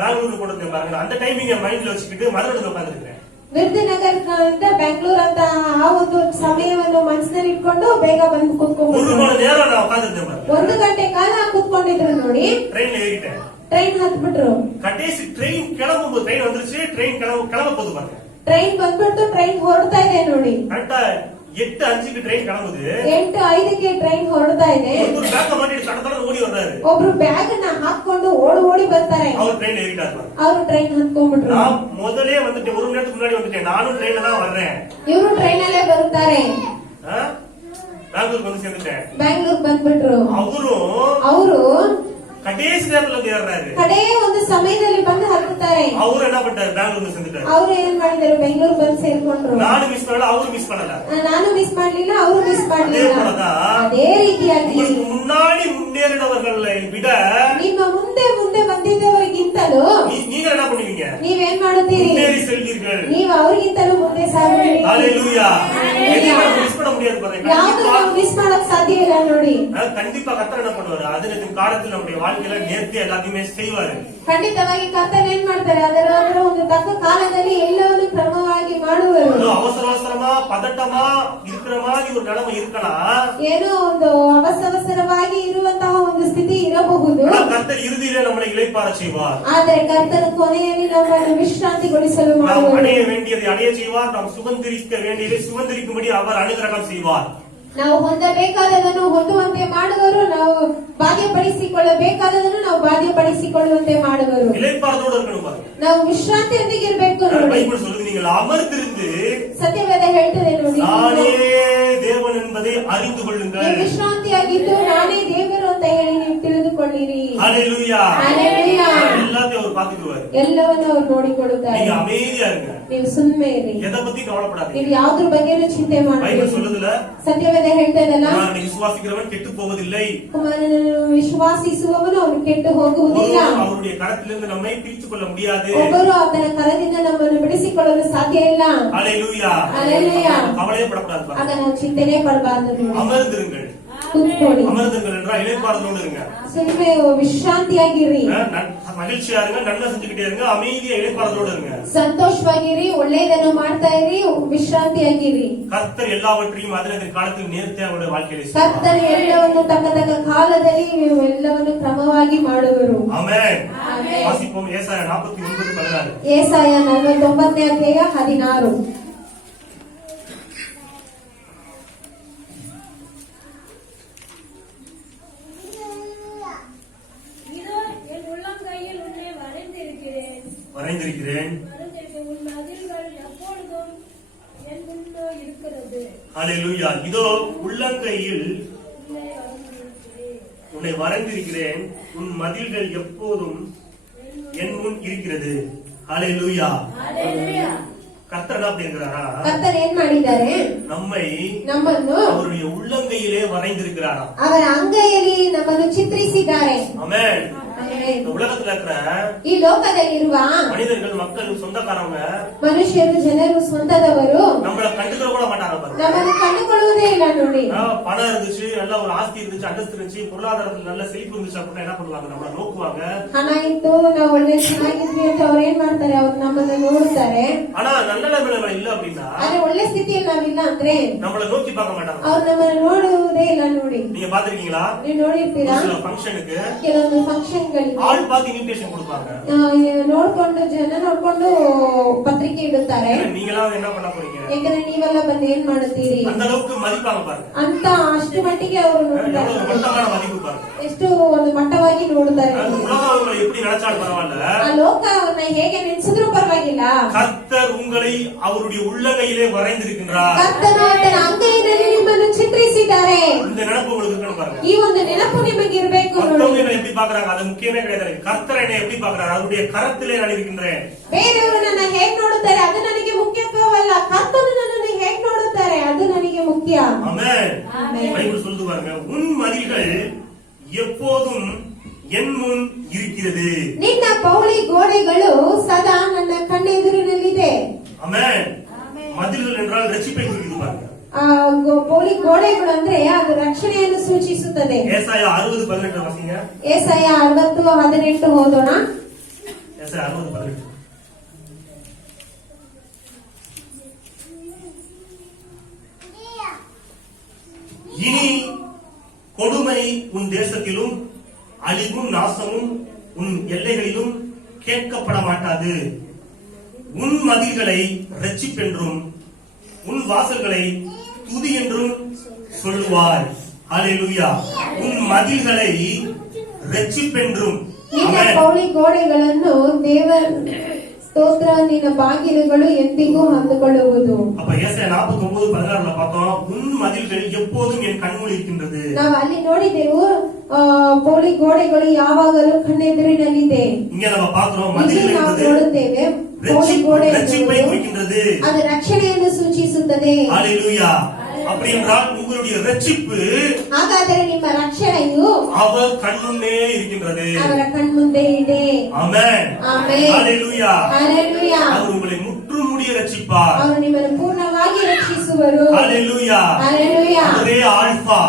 பெங்களூர் போனேன் பாருங்க. அந்த டைமிங் மைண்ட்ல வச்சுக்கிட்டு மதுரையில உட்கார்ந்துருக்கேன். ವಿರುದುನಗರದಿಂದ ಬೆಂಗಳೂರು ಅಂತ ಆ ಒಂದು ಸಮಯವನ್ನು ಮನಸ್ಸಿನಲ್ಲಿ ಇಟ್ಕೊಂಡು ಬೇಗ ಬಂದು ஒரு ಕೂತ್ಕೊಂಡು மணி நேரம் நான் உட்கார்ந்துருந்தேன் பாருங்க. 1 ಗಂಟೆ ಕಾಲ ಕೂತ್ಕೊಂಡಿದ್ರು ನೋಡಿ. ட்ரெயின்ல ஏறிட்டேன். ಟ್ರೈನ್ ಹತ್ಬಿಟ್ರು. கடைசி ட்ரெயின் கிளம்பும்போது ட்ரெயின் வந்துருச்சு, ட்ரெயின் கிளம்ப போகுது பாருங்க. ಟ್ರೈನ್ ಬಂದ್ಬಿಟ್ಟು ಟ್ರೈನ್ ಹೊರಡ್ತಾ ಇದೆ ನೋಡಿ. கரெக்டா 8:05க்கு ட்ரெயின் கிளம்புது. 8:05ಕ್ಕೆ ಟ್ರೈನ್ ಹೊರಡ್ತಾ ಇದೆ. ஒரு பேக்க மாட்டிட்டு தடதட ஓடி வர்றாரு. ಒಬ್ರು ಬ್ಯಾಗ್ ಅನ್ನ ಹಾಕೊಂಡು ಓಡಿ ಬರ್ತಾರೆ. அவர் ட்ரெயின் ஏறிட்டாரு. ಅವರು ಟ್ರೈನ್ ಹತ್ಕೊಂಡ್ಬಿಟ್ರು. நான் முதலே வந்துட்டேன், ஒரு மணி நேரத்துக்கு முன்னாடி வந்துட்டேன். நானும் ட்ரெயின்ல தான் வர்றேன். ಇವರು ಟ್ರೈನ್ ಅಲ್ಲೇ ಬರುತ್ತಾರೆ. பெங்களூர் வந்து சேர்ந்துட்டேன். ಬ್ಯಾಂಗ್ಳೂರ್ ಬಂದ್ಬಿಟ್ರು. ಅವರು கடைசி நேரத்துல வந்து ஏறாரு. ಕಡೆ ಒಂದು ಸಮಯದಲ್ಲಿ ಬಂದು ಹತ್ತುತ್ತಾರೆ. அவரு என்ன பண்ணாரு, பெங்களூர் வந்து சேர்ந்துட்டாரு. ಅವರು ಏನ್ ಮಾಡಿದರು, ಬೆಂಗಳೂರು ಬಂದು ಸೇರ್ಕೊಂಡ್ರು. ನಾನು ಮಿಸ್ ಮಾಡಲ್ಲ, ಅವರು ಮಿಸ್ ಮಾಡಲ್ಲ. ನಾನು ಮಿಸ್ ಮಾಡ್ಲಿಲ್ಲ, ಅವರು ಮಿಸ್ ಮಾಡ್ಲಿಲ್ಲ. ಅದೇ ರೀತಿಯಾಗಿ உங்களுக்கு முன்னாடி முன்னேறினவர்களை விட ನಿಮ್ಮ ಮುಂದೆ ಮುಂದೆ ಬಂದಿದ್ದವರಿಗಿಂತಲೂ நீங்க என்ன பண்ணுவீங்க, ನೀವೇನ್ ಮಾಡುತ್ತೀರಿ, முன்னேறி செல்வீர்கள். ನೀವು ಅವ್ರಿಗಿಂತಲೂ ಮುಂದೆ ಸಾಗುತ್ತೀರಿ. ஹalleluya. எதுவும் மிஸ் பண்ண முடியாது பாருங்க. ಯಾವುದು ನಾವು ಮಿಸ್ ಮಾಡಕ್ ಸಾಧ್ಯ ಇಲ್ಲ ನೋಡಿ. கண்டிப்பா கர்த்தர் என்ன பண்ணுவாரு, அதன் காலத்தில் நம்முடைய வாழ்க்கையில நேர்த்தி எல்லாத்தையுமே செய்வாரு. ಖಂಡಿತವಾಗಿ ಕರ್ತನ ಏನ್ ಮಾಡ್ತಾರೆ, ಅದರ ಒಂದು ತಕ್ಕ ಕಾಲದಲ್ಲಿ ಎಲ್ಲವನ್ನು ಕ್ರಮವಾಗಿ ಮಾಡುವರು. அவசர அவசரமா பதட்டமா இருக்கிற மாதிரி ஒரு நிலைமை இருக்கலாம். ಏನೋ ಒಂದು ಅವಸರವಾಗಿ ಇರುವಂತಹ ಒಂದು ಸ್ಥಿತಿ ಇರಬಹುದು. கர்த்தர் இறுதியிலே நம்மளை இளைப்பாற செய்வார். ಆದರೆ ಕರ್ತನ ಕೊನೆಯಲ್ಲಿ ನಮ್ಮನ್ನು ವಿಶ್ರಾಂತಿಗೊಳಿಸಲು நாம் ಮಾಡುವರು. அடைய வேண்டியதை அடைய செய்வார். நாம் சுதந்திரிக்க வேண்டியதை சுதந்திரிக்கும்படி அவர் அனுகிரகம் செய்வார். ನಾವು ಹೊಂದಬೇಕಾದದನ್ನು ಹೊಂದುವಂತೆ ಮಾಡುವರು, ನಾವು ಬಾಧ್ಯಪಡಿಸಿಕೊಳ್ಳಬೇಕಾದದನ್ನು ನಾವು ಬಾಧ್ಯಪಡಿಸಿಕೊಳ್ಳುವಂತೆ ಮಾಡುವರು. இளைப்பாறதோடு இருக்கணும் பாருங்க. ನಾವು ವಿಶ್ರಾಂತಿಯೊಂದಿಗೆ ಇರಬೇಕು ನೋಡಿ. பைபிள் சொல்லுது, நீங்கள் அமர்ந்திருந்து ಸತ್ಯವೇದ ಹೇಳ್ತದೆ ನೋಡಿ, நானே தேவன் என்பதை அறிந்து கொள்ளுங்கள். ನೀವು ವಿಶ್ರಾಂತಿಯಾಗಿದ್ದು ನಾನೇ ದೇವರು ಅಂತ ಹೇಳಿ ನೀವು ತಿಳಿದುಕೊಳ್ಳಿರಿ. ஹalleluya. ஹalleluya. எல்லாத்தையும் அவர் பாத்துக்குவாரு. ಎಲ್ಲವನ್ನೂ ಅವರು ನೋಡಿಕೊಳ್ಳುತ್ತಾರೆ. நீங்க அமைதியா இருங்க, ನೀವು ಸುಮ್ಮನೆ ಇರಿ, எதை பத்தி கவலைப்படாதீங்க. ನೀವು ಯಾವ್ದ್ರ ಬಗ್ಗೆನೂ ಚಿಂತೆ பைபிள் ಮಾಡಬೇಡಿ. சொல்லுதுல, ಸತ್ಯವೇದ ಹೇಳ್ತದಲ್ಲ, நான் விசுவாசிக்கிறவன் கெட்டு போவதில்லை, ಕುಮಾರನನ್ನು ವಿಶ್ವಾಸಿಸುವವನು ಅವನು ಕೆಟ್ಟು ಹೋಗುವುದಿಲ್ಲ, அவருடைய கரத்திலிருந்து நம்மை பிரித்துக் கொள்ள முடியாது. ಒಬ್ಬರು ಆತನ ಕರದಿಂದ ನಮ್ಮನ್ನು ಬಿಡಿಸಿಕೊಳ್ಳಲು ಸಾಧ್ಯ ಇಲ್ಲ. ஹalleluya. ஹalleluya. கவலையே படக்கூடாது ಆಗ பாருங்க. ನಾವು ಚಿಂತೆನೆ ಪಡಬಾರದು. அமர்ந்திருங்கள். ಕೂತ್ಕೊಳ್ಳಿ. அமர்ந்துங்கள் என்றால் இளைப்பாறுதலோடு இருங்க. ಸುಮ್ಮನೆ ವಿಶ್ರಾಂತಿಯಾಗಿರಿ, மகிழ்ச்சியா இருங்க, நன்மை செஞ்சுக்கிட்டே இருங்க, அமைதியா இளைப்பாறுதலோடு இருங்க. ಸಂತೋಷವಾಗಿರಿ, ಒಳ್ಳೆಯದನ್ನು ಮಾಡ್ತಾ ಇರಿ, ವಿಶ್ರಾಂತಿಯಾಗಿರಿ. கர்த்தர் எல்லாவற்றையும் அதன் காலத்தில் நேர்த்தியா அவருடைய வாழ்க்கையில செய்வார். ಕರ್ತರು ಎಲ್ಲವನ್ನು ತಕ್ಕ ತಕ್ಕ ಕಾಲದಲ್ಲಿ ನೀವು ಎಲ್ಲವನ್ನು ಕ್ರಮವಾಗಿ ಮಾಡುವರು. ஆமென். ಆಮೆನ್. வாசிப்போம் ஏசாயா 49:16. ಏಸಾಯ 49ನೇ ಅಧ್ಯಾಯ 16. இதோ என் உள்ளங்கையில் உன்னை வரைந்திருக்கிறேன். உன் மதில்கள் எப்பொழுதும் என் முன்னே இருக்கிறது. ஹல்லேலூயா. இதோ உள்ளங்கையில் உன்னை வரைந்திருக்கிறேன். உன்னை வரைந்திருக்கிறேன், உன் மதில்கள் எப்போதும் என் முன் இருக்கிறது. ஹல்லேலூயா. ஹல்லேலூயா. கர்த்தர் என்ன பண்ணிருக்கிறாரா? ಕರ್ತರು ಏನ್ ಮಾಡಿದ್ದಾರೆ? நம்மை ನಮ್ಮನ್ನು அவருடைய உள்ளங்கையிலே வரைந்திருக்கிறாரா. ಅವರ ಅಂಗೈಯಲ್ಲಿ ನಮ್ಮನ್ನು ಚಿತ್ರಿಸಿದ್ದಾರೆ. ஆமென். ಆಮೆನ್. இந்த உலகத்துல இருக்கிற ಈ ಲೋಕದಲ್ಲಿರುವ மனிதர்கள், மக்கள், சொந்தக்காரங்க ಮನುಷ್ಯರು, ಜನರು, ಸ್ವಂತದವರು நம்மள கண்டுக்கிற கூட மாட்டாங்க பாருங்க. ನಮ್ಮನ್ನು ಕಂಡುಕೊಳ್ಳುವುದೇ ಇಲ್ಲ ನೋಡಿ. பணம் இருந்துச்சு, நல்ல ஒரு ஆஸ்தி இருந்துச்சு, அந்தஸ்து இருந்துச்சு, பொருளாதாரத்துல நல்ல செழிப்பு இருந்துச்சு அப்படின்னா என்ன பண்ணுவாங்க? நம்மள நோக்குவாங்க. ಹಣ ಇತ್ತು, ನಾವು ಒಳ್ಳೆ ಚೆನ್ನಾಗಿದ್ವಿ ಅಂತ ಅವ್ರು ಏನ್ ಮಾಡ್ತಾರೆ? ಅವ್ರು ನಮ್ಮನ್ನ ನೋಡುತ್ತಾರೆ. ஆனா நல்ல நிலைமையில இல்ல அப்படின்னா ಆದ್ರೆ ಒಳ್ಳೆ ಸ್ಥಿತಿಯಲ್ಲಿ ನಾವಿಲ್ಲ ಅಂದ್ರೆ நம்மள நோக்கி பார்க்க மாட்டாங்க. ಅವ್ರು ನಮ್ಮನ್ನ ನೋಡುವುದೇ ಇಲ್ಲ ನೋಡಿ. நீங்க பாத்திருக்கீங்களா? ನೀವು ನೋಡಿರ್ತೀರಾ? சில ஃபங்க்ஷனுக்கு ಕೆಲವೊಂದು ಫಂಕ್ಷನ್ ಗಳಿಗೆ ஆள் பார்த்து இன்விடேஷன் கொடுப்பாங்க. ನೋಡ್ಕೊಂಡು, ಜನ ನೋಡ್ಕೊಂಡು ಪತ್ರಿಕೆ ಇಡುತ್ತಾರೆ. நீங்களா என்ன பண்ண போறீங்க? ಯಾಕಂದ್ರೆ ನೀವೆಲ್ಲ ಬಂದು ಏನ್ ಮಾಡುತ್ತೀರಿ அந்த அளவுக்கு மதிப்பாங்க பாருங்க. ಅಂತ ಅಷ್ಟು ಮಟ್ಟಿಗೆ ಅವರು ನೋಡ್ತಾರೆ. எவ்வளவு மட்டமான மதிப்பு பாருங்க. ಎಷ್ಟು ಒಂದು ಮಟ್ಟವಾಗಿ ನೋಡುತ್ತಾರೆ. அந்த உலகம் உங்களை எப்படி நினைச்சாலும் பரவாயில்ல, ಆ ಲೋಕ ಅವನ್ನ ಹೇಗೆ ನೆನೆಸಿದ್ರು ಪರವಾಗಿಲ್ಲ, கர்த்தர் உங்களை அவருடைய உள்ளங்கையிலே வரைந்திருக்கின்றார். ಕರ್ತನು ಆತನ ಅಂಗೈಯಲ್ಲಿ ನಿಮ್ಮನ್ನು ಚಿತ್ರಿಸಿದ್ದಾರೆ. இந்த நினைப்பு உங்களுக்கு இருக்கணும் பாருங்க. ಈ ಒಂದು ನೆನಪು ನಿಮಗೆ ಇರಬೇಕು ನೋಡಿ. மத்தவங்க என்னை எப்படி பாக்குறாங்க அது முக்கியமே கிடையாது. கர்த்தர் என்னை எப்படி பாக்குறாரு? அவருடைய கரத்திலே நான் இருக்கின்றேன். ಬೇರೆಯವರು ನನ್ನ ಹೇಗ್ ನೋಡುತ್ತಾರೆ ಅದು ನನಗೆ ಮುಖ್ಯತ್ವವಲ್ಲ, ಕರ್ತನು ನನ್ನನ್ನು ಹೇಗ್ ನೋಡುತ್ತಾರೆ ಅದು ನನಗೆ ಮುಖ್ಯ. ஆமென். ஆமென். பைபிள் சொல்லுது பாருங்க, உன் மதில்கள் எப்போதும் என் முன் இருக்கிறது. ನಿನ್ನ ಪೌಳಿ ಗೋಡೆಗಳು ಸದಾ ನನ್ನ ಕಣ್ಣೆದುರಿನಲ್ಲಿದೆ. ஆமென். மதில்கள் என்றால் ரட்சிப்பை குறிக்குது பாருங்க. ಆ ಪೌಳಿ ಗೋಡೆಗಳು ಅಂದ್ರೆ ಅದು ರಕ್ಷಣೆಯನ್ನು ಸೂಚಿಸುತ್ತದೆ. ஏசாயா 60:18 வாசிங்க. ಏಸಾಯ 60:18 ಓದೋಣ. ஏசாயா 60:18. இனி கொடுமை உன் தேசத்திலும் அழிவும் நாசமும் உன் எல்லைகளிலும் கேட்கப்பட மாட்டாது. உன் மதில்களை ரட்சிப்பென்றும் உன் வாசல்களை துதி என்றும் சொல்லுவார். ஹல்லேலூயா. உன் மதில்களை ரட்சிப்பென்றும். ನಿನ್ನ ஆமென். ಪೌಳಿ ಗೋಡೆಗಳನ್ನು ದೇವರ ಸ್ತೋತ್ರ, ನಿನ್ನ ಬಾಗಿಲುಗಳು ಎಂದಿಗೂ ಹೊಂದಿಕೊಳ್ಳುವುದು. அப்ப ஏசாயா 49:16 பார்த்தோம், உன் மதில்கள் எப்போதும் என் கண்முன் இருக்கின்றது. ನಾವು ಅಲ್ಲಿ ನೋಡಿದೆವು, ಪೌಳಿ ಗೋಡೆಗಳು ಯಾವಾಗಲೂ ಕಣ್ಣೆದುರಿನಲ್ಲಿದೆ. இங்க நம்ம பாக்குறோம், ಇಲ್ಲಿ மதில்கள் ನಾವು என்பது ನೋಡುತ್ತೇವೆ ಪೌಳಿ ಗೋಡೆ ரட்சிப்பை ಎನ್ನುವುದು குறிக்கின்றது. ಅದು ರಕ್ಷಣೆಯನ್ನು ಸೂಚಿಸುತ್ತದೆ. ஹல்லேலூயா. அப்படி என்றால் உங்களுடைய ரட்சிப்பு ಹಾಗಾದರೆ ನಿಮ್ಮ ರಕ್ಷಣೆಯು அவர் கண்முன்னே இருக்கின்றது. ಅವರ ಕಣ್ಮುಂದೆ ಇದೆ. ஆமென். ಆಮೆನ್. ஹல்லேலூயா. ಹಲ್ಲೆಲೂಯಾ. அவர் உங்களை முற்றுமுடிய ரட்சிப்பார். ಅವರು ನಿಮ್ಮನ್ನು ಪೂರ್ಣವಾಗಿ ರಕ್ಷಿಸುವರು. ஹல்லேலூயா. ಹಲ್ಲೆಲೂಯಾ. அவரே ஆல்பா,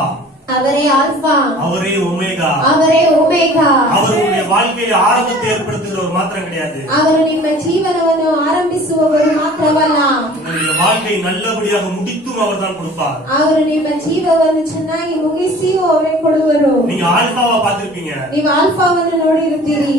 ಅವರೇ ಆಲ್ಫಾ, அவரே ஒமேகா. ಅವರೇ ಒಮೇಗಾ. அவர் உங்களுடைய வாழ்க்கையை ஆரம்பத்தை ஏற்படுத்துகிறவர் மாத்திரம் கிடையாது, ಅವರು ನಿಮ್ಮ ಜೀವನವನ್ನು ಆರಂಭಿಸುವವರು ಮಾತ್ರವಲ್ಲ, உங்களுடைய வாழ்க்கையை நல்லபடியாக முடித்தும் அவர் தான் கொடுப்பார். ಅವರು ನಿಮ್ಮ ಜೀವವನ್ನು ಚೆನ್ನಾಗಿ ಮುಗಿಸಿಯೂ ಅವರೇ ಕೊಡುವರು. நீங்க ஆல்பாவை பார்த்திருப்பீங்க, ನೀವು ಆಲ್ಫಾವನ್ನು ನೋಡಿರುತ್ತೀರಿ,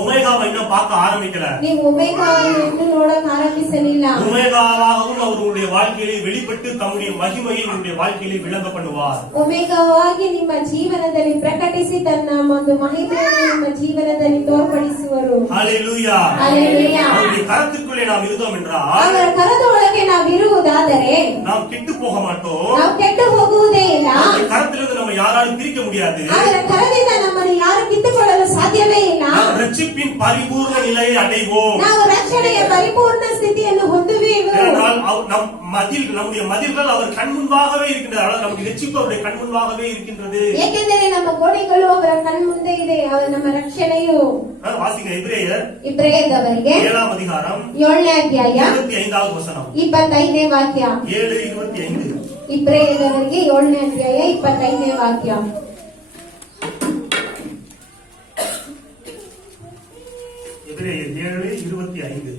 ஒமேகாவை இன்னும் பார்க்க ஆரம்பிக்கல. ನೀವು ಒಮೇಗಾವನ್ನು ಇನ್ನೂ ನೋಡಕ್ ಆರಂಭಿಸಲಿಲ್ಲ. ஒமேகாவாகவும் அவர் உங்களுடைய வாழ்க்கையிலே வெளிப்பட்டு தம்முடைய மகிமையை உங்களுடைய வாழ்க்கையிலே விளங்க பண்ணுவார். ಒಮೇಗಾವಾಗಿ ನಿಮ್ಮ ಜೀವನದಲ್ಲಿ ಪ್ರಕಟಿಸಿ ತನ್ನ ಒಂದು ಮಹಿಮೆಯನ್ನು ನಿಮ್ಮ ಜೀವನದಲ್ಲಿ ತೋರ್ಪಡಿಸುವರು. ஹல்லேலூயா. ಹಲ್ಲೆಲೂಯಾ. அவருடைய கரத்திற்குள்ளே நாம் இருந்தோம் என்றால் ಅವರ ಕರದ ಒಳಗೆ ನಾವಿರುವುದಾದರೆ நாம் கெட்டு போக மாட்டோம். ನಾವು ಕೆಟ್ಟು ಹೋಗುವುದೇ ಇಲ್ಲ. அவருடைய கரத்திலிருந்து நம்ம யாராலும் பிரிக்க முடியாது. ಅವರ ಕರದಿಂದ ನಮ್ಮನ್ನು ಯಾರು ಕಿತ್ತುಕೊಳ್ಳಲು ಸಾಧ್ಯವೇ ಇಲ್ಲ. நாம் ரட்சிப்பின் பரிபூர்ண நிலையை அடைவோம். ನಾವು ರಕ್ಷಣೆಯ ಪರಿಪೂರ್ಣ ಸ್ಥಿತಿಯನ್ನು ಹೊಂದುವೆವು. ஏனென்றால் நம்முடைய மதில்கள் அவர் கண் முன்பாகவே இருக்கின்றது. அதாவது நம்முடைய ரட்சிப்பு அவருடைய கண் முன்பாகவே இருக்கின்றது. ಏಕೆಂದರೆ ನಮ್ಮ ಗೋಡೆಗಳು ಅವರ ಕಣ್ಮುಂದೆ ಇದೆ, ನಮ್ಮ ರಕ್ಷಣೆಯು. வாசிங்க எபிரேயர் ಇಬ್ರಿಯದವರಿಗೆ 7ஆம் அதிகாரம் 7ನೇ ಅಧ್ಯಾಯ 25வது வசனம். 25ನೇ ವಾಕ್ಯ. 7:25. ಇಬ್ರಿಯದವರಿಗೆ 7ನೇ ಅಧ್ಯಾಯ 25ನೇ ವಾಕ್ಯ. எபிரேயர் 7:25.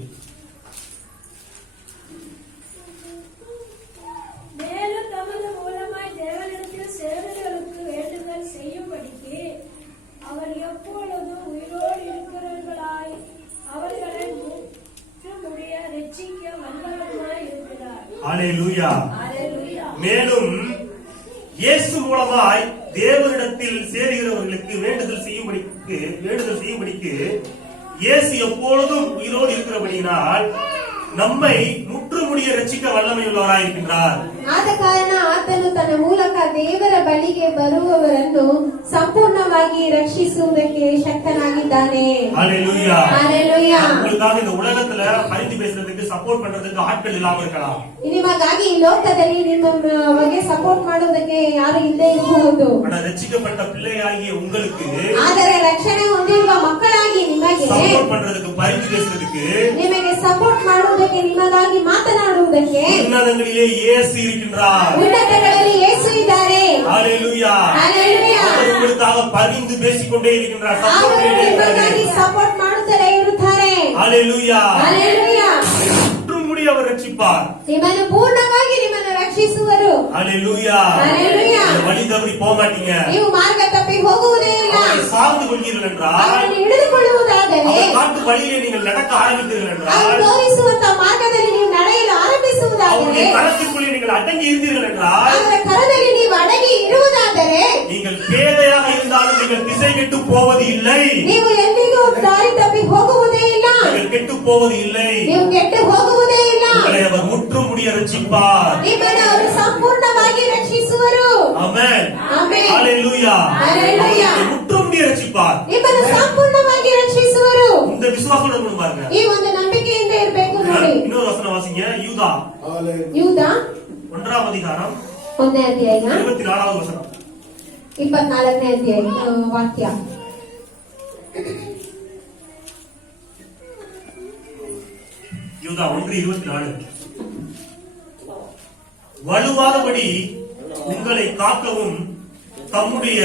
மேலும் தமது மூலமாய் தேவனிடத்தில் சேவர்களுக்கு வேண்டுதல் செய்யும்படிக்கு அவர் எப்பொழுதும் உயிரோடு இருக்கிறவர்களாய் அவர்களை முடிய ரட்சிக்க வல்லவருமாய் இருக்கிறார். ஹல்லேலூயா. அல்லேலூயா. மேலும் இயேசு மூலமாய் தேவனிடத்தில் சேருகிறவர்களுக்கு வேண்டுதல் செய்யும்படிக்கு இயேசு எப்பொழுதும் உயிரோடு இருக்கிறபடியினால் நம்மை ಮುಟ್ಟುಮುಡಿಯ ರಚಿಕ ವಲ್ಲಮೆಯುಳ್ಳವರಾಗಿರುತ್ತಾರ್. ಆದ ಕಾರಣ ಆತನು ತನ್ನ ಮೂಲಕ ದೇವರ ಬಳಿಗೆ ಬರುವವರನ್ನು ಸಂಪೂರ್ಣವಾಗಿ ರಕ್ಷಿಸುವುದಕ್ಕೆ ಶಕ್ತನಾಗಿದ್ದಾನೆ. ஹல்லேலூயா. ஹல்லேலೂயா. உங்களுக்காக இந்த உலகத்துல பரிந்து பேசுறதுக்கு சப்போர்ட் பண்றதுக்கு ஆட்கள் இல்லாம இருக்கலாம். ನಿಮಗಾಗಿ ಈ ಲೋಕದಲ್ಲಿ ನಿಮ್ಮ ಬಗ್ಗೆ ಸಪೋರ್ಟ್ ಮಾಡುವುದಕ್ಕೆ ಯಾರು ಇಲ್ಲದೆ ಇರಬಹುದು. ஆனா ரட்சிக்கப்பட்ட பிள்ளையாகிய உங்களுக்கு ಆದರೆ ರಕ್ಷಣೆ ಹೊಂದಿರುವ ಮಕ್ಕಳಾಗಿ ನಿಮಗೆ சப்போர்ட் பண்றதுக்கு பரிந்து பேசுறதுக்கு ನಿಮಗೆ ಸಪೋರ್ಟ್ ಮಾಡುವುದಕ್ಕೆ ನಿಮಗಾಗಿ ಮಾತನಾಡುವುದಕ್ಕೆ உன்னதங்களிலே இயேசு இருக்கின்றார். ಉನ್ನತಗಳಲ್ಲಿ ಯೇಸು ಇದ್ದಾರೆ. ஹல்லேலூயா. ஹல்லேலூயா. அவர் உங்களுக்காக பரிந்து பேசிக்கொண்டே இருக்கின்றார். ಅವರು சப்போர்ட் ನಿಮಗಾಗಿ ಸಪೋರ್ಟ್ ಮಾಡುತ್ತಲೇ ಇರುತ್ತಾರೆ. ஹல்லேலூயா. ஹல்லேலೂயா. முற்றுமுடி அவர் ரட்சிப்பார். ನಿಮ್ಮನ್ನು ಪೂರ್ಣವಾಗಿ ನಿಮ್ಮನ್ನು ರಕ್ಷಿಸುವರು. ஹல்லேலூயா. ஹல்லேலூயா. வழி தவறி போக மாட்டீங்க. ನೀವು ಮಾರ್ಗ ತಪ್ಪಿ ಹೋಗುವುದೇ ಇಲ್ಲ. அவரை சார்ந்து கொள்கிறீர்கள் என்றால் ಅವರನ್ನು ಹಿಡಿದುಕೊಳ್ಳುವುದಾದರೆ அவர் காட்டு வழியிலே நீங்கள் நடக்க ஆரம்பித்தீர்கள் ಅವರು என்றால் ತೋರಿಸುವಂತ ಮಾರ್ಗದಲ್ಲಿ ನೀವು ನಡೆಯಲು ಆರಂಭಿಸುವುದಾದರೆ அவருடைய கரத்திற்குள்ளே நீங்கள் அடங்கி இருந்தீர்கள் என்றால் ಅವರ ಕರದಲ್ಲಿ ನೀವು ಅಡಗಿ ಇರುವುದಾದರೆ நீங்கள் பேதையாக இருந்தாலும் நீங்கள் திசை கெட்டு போவது இல்லை. ನೀವು ಎಂದಿಗೂ ದಾರಿ ತಪ್ಪಿ ಹೋಗುವುದೇ ಇಲ್ಲ. நீங்கள் கெட்டு போவது இல்லை. ನೀವು ಕೆಟ್ಟು ಹೋಗುವುದೇ ಇಲ್ಲ. உங்களை அவர் முற்றுமுடிய ரட்சிப்பார். ನಿಮ್ಮನ್ನು ಅವರು ಸಂಪೂರ್ಣವಾಗಿ ರಕ್ಷಿಸುವರು. ஆமென். ಆಮೆನ್. ஹல்லேலூயா. ஹல்லேலூயா. உங்களை முற்றுமுடிய ரட்சிப்பார். ನಿಮ್ಮನ್ನು ಸಂಪೂರ್ಣವಾಗಿ ರಕ್ಷಿಸುವರು. இந்த விசுவாசத்தோட கொண்டு பாருங்க. ಈ ಒಂದು ನಂಬಿಕೆಯಿಂದ ಇರಬೇಕು ನೋಡಿ. இன்னொரு வசனம் வாசிங்க. யூதா ಯೂದ 1ஆம் அதிகாரம் 1ನೇ ಅಧ್ಯಾಯ 24வது வசனம். 24ನೇ ಅಧ್ಯಾಯ ವಾಕ್ಯ. யூதா 1:24. வலுவாதபடி உங்களை காக்கவும் தம்முடைய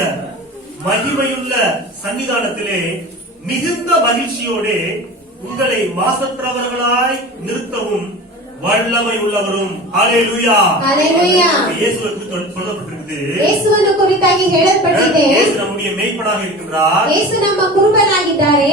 மகிமையுள்ள சன்னிதானத்திலே மிகுந்த மகிழ்ச்சியோடு உங்களை மாசற்றவர்களாய் நிறுத்தவும் வல்லமை உள்ளவரும். ஹல்லேலூயா. ஹல்லேலூயா. இயேசுவை குறித்து சொல்லப்பட்டிருக்குது. ಯೇಸುವನ್ನು ಕುರಿತಾಗಿ ಹೇಳಲ್ಪಟ್ಟಿದೆ. இயேசு நம்முடைய மேய்ப்பனாக இருக்கின்றார். ಯೇಸು ನಮ್ಮ ಕುರುಬನಾಗಿದ್ದಾರೆ.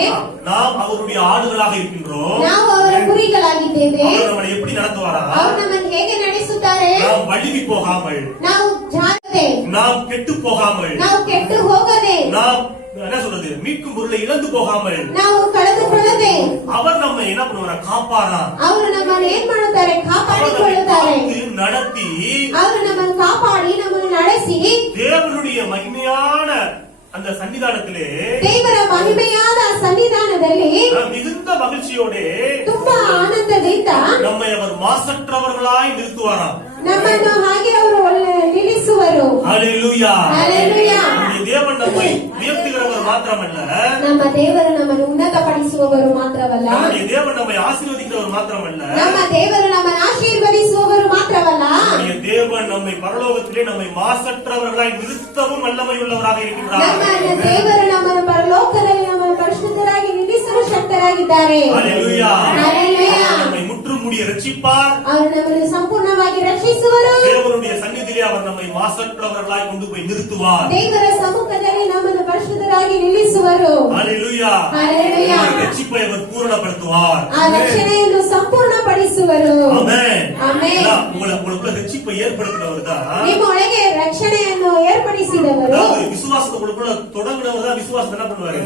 நாம் அவருடைய ஆடுகளாக இருக்கின்றோம். ನಾವು ಅವರ ಕುರಿಗಳಾಗಿದ್ದೇವೆ. அவர் நம்மளை எப்படி நடத்துவாரா? ಅವರು ನಮ್ಮನ್ನು ಹೇಗೆ ನಡೆಸುತ್ತಾರೆ? நாம் வழுவி போகாமல், ನಾವು ಜಾರದೆ, நாம் கெட்டு போகாமல், ನಾವು ಕೆಟ್ಟು ಹೋಗದೆ, நாம் என்ன சொல்றது மீட்கும் பொருளை இழந்து போகாமல் ನಾವು ಕಳೆದುಕೊಳ್ಳದೆ அவர் நம்ம என்ன பண்ணுவாரா? காப்பாரா. ಅವರು ನಮ್ಮನ್ನು ಏನ್ ಮಾಡುತ್ತಾರೆ? அவர் நம்மை ಕಾಪಾಡಿಕೊಳ್ಳುತ್ತಾರೆ. காத்து நடத்தி ಅವರು ನಮ್ಮನ್ನು ಕಾಪಾಡಿ ನಮ್ಮನ್ನು ನಡೆಸಿ தேவனுடைய மகிமையான அந்த சன்னிதானத்திலே ದೇವರ ಮಹಿಮೆಯಾದ ಸನ್ನಿಧಾನದಲ್ಲಿ மிகுந்த மகிழ்ச்சியோட ತುಂಬಾ ಆನಂದದಿಂದ நம்மை அவர் மாசற்றவர்களாய் நிறுத்துவாராம். ನಮ್ಮನ್ನು ಹಾಗೆ ಅವರು ನಿಲ್ಲಿಸುವರು. ஹல்லேலூயா. ஹல்லேலூயா. நம்முடைய தேவன் நம்மை உயர்த்துகிறவர் மாத்திரமல்ல, ನಮ್ಮ ದೇವರು ನಮ್ಮನ್ನು ಉನ್ನತಪಡಿಸುವವರು ಮಾತ್ರವಲ್ಲ, நம்முடைய தேவன் நம்மை ஆசீர்வதிக்கிறவர் மாத்திரமல்ல, ನಮ್ಮ ದೇವರು ನಮ್ಮನ್ನು ಆಶೀರ್ವದಿಸುವವರು ಮಾತ್ರವಲ್ಲ, நம்முடைய தேவன் நம்மை பரலோகத்திலே நம்மை மாசற்றவர்களாய் நிறுத்தவும் வல்லமை உள்ளவராக இருக்கின்றார். ನಮ್ಮ ದೇವರು ನಮ್ಮನ್ನು ಪರಲೋಕದಲ್ಲಿ ನಮ್ಮನ್ನು ಪರಿಶುದ್ಧರಾಗಿ ನಿಲ್ಲಿಸಲು ಶಕ್ತರಾಗಿದ್ದಾರೆ. ஹல்லேலூயா. ஹல்லேலூயா. நம்மை முற்றுமுடிய ரட்சிப்பார். ಅವರು ನಮ್ಮನ್ನು ಸಂಪೂರ್ಣವಾಗಿ ರಕ್ಷಿಸುವರು. தேவனுடைய சந்நிதியிலே அவர் நம்மை மாசற்றவர்களாய் கொண்டு போய் நிறுத்துவார். ದೇವರ ಸಮ್ಮುಖದಲ್ಲಿ ನಮ್ಮನ್ನು ಪರಿಶುದ್ಧರಾಗಿ ನಿಲ್ಲಿಸುವರು. ஹல்லேலூயா. ஹல்லேலூயா. இந்த ரட்சிப்பை அவர் பூரணப்படுத்துவார். ಆ ರಕ್ಷಣೆಯನ್ನು ಸಂಪೂರ್ಣಪಡಿಸುವರು. ஆமென். ஆமென். உங்களுக்குள்ள ரட்சிப்பை ஏற்படுத்தினவர் தான். ನಿಮ್ಮ ಒಳಗೆ ರಕ್ಷಣೆಯನ್ನು ಏರ್ಪಡಿಸಿದವರು, அதாவது விசுவாசத்தை உங்களுக்குள்ள தொடங்கினவர் தான் விசுவாசம் என்ன பண்ணுவாரு?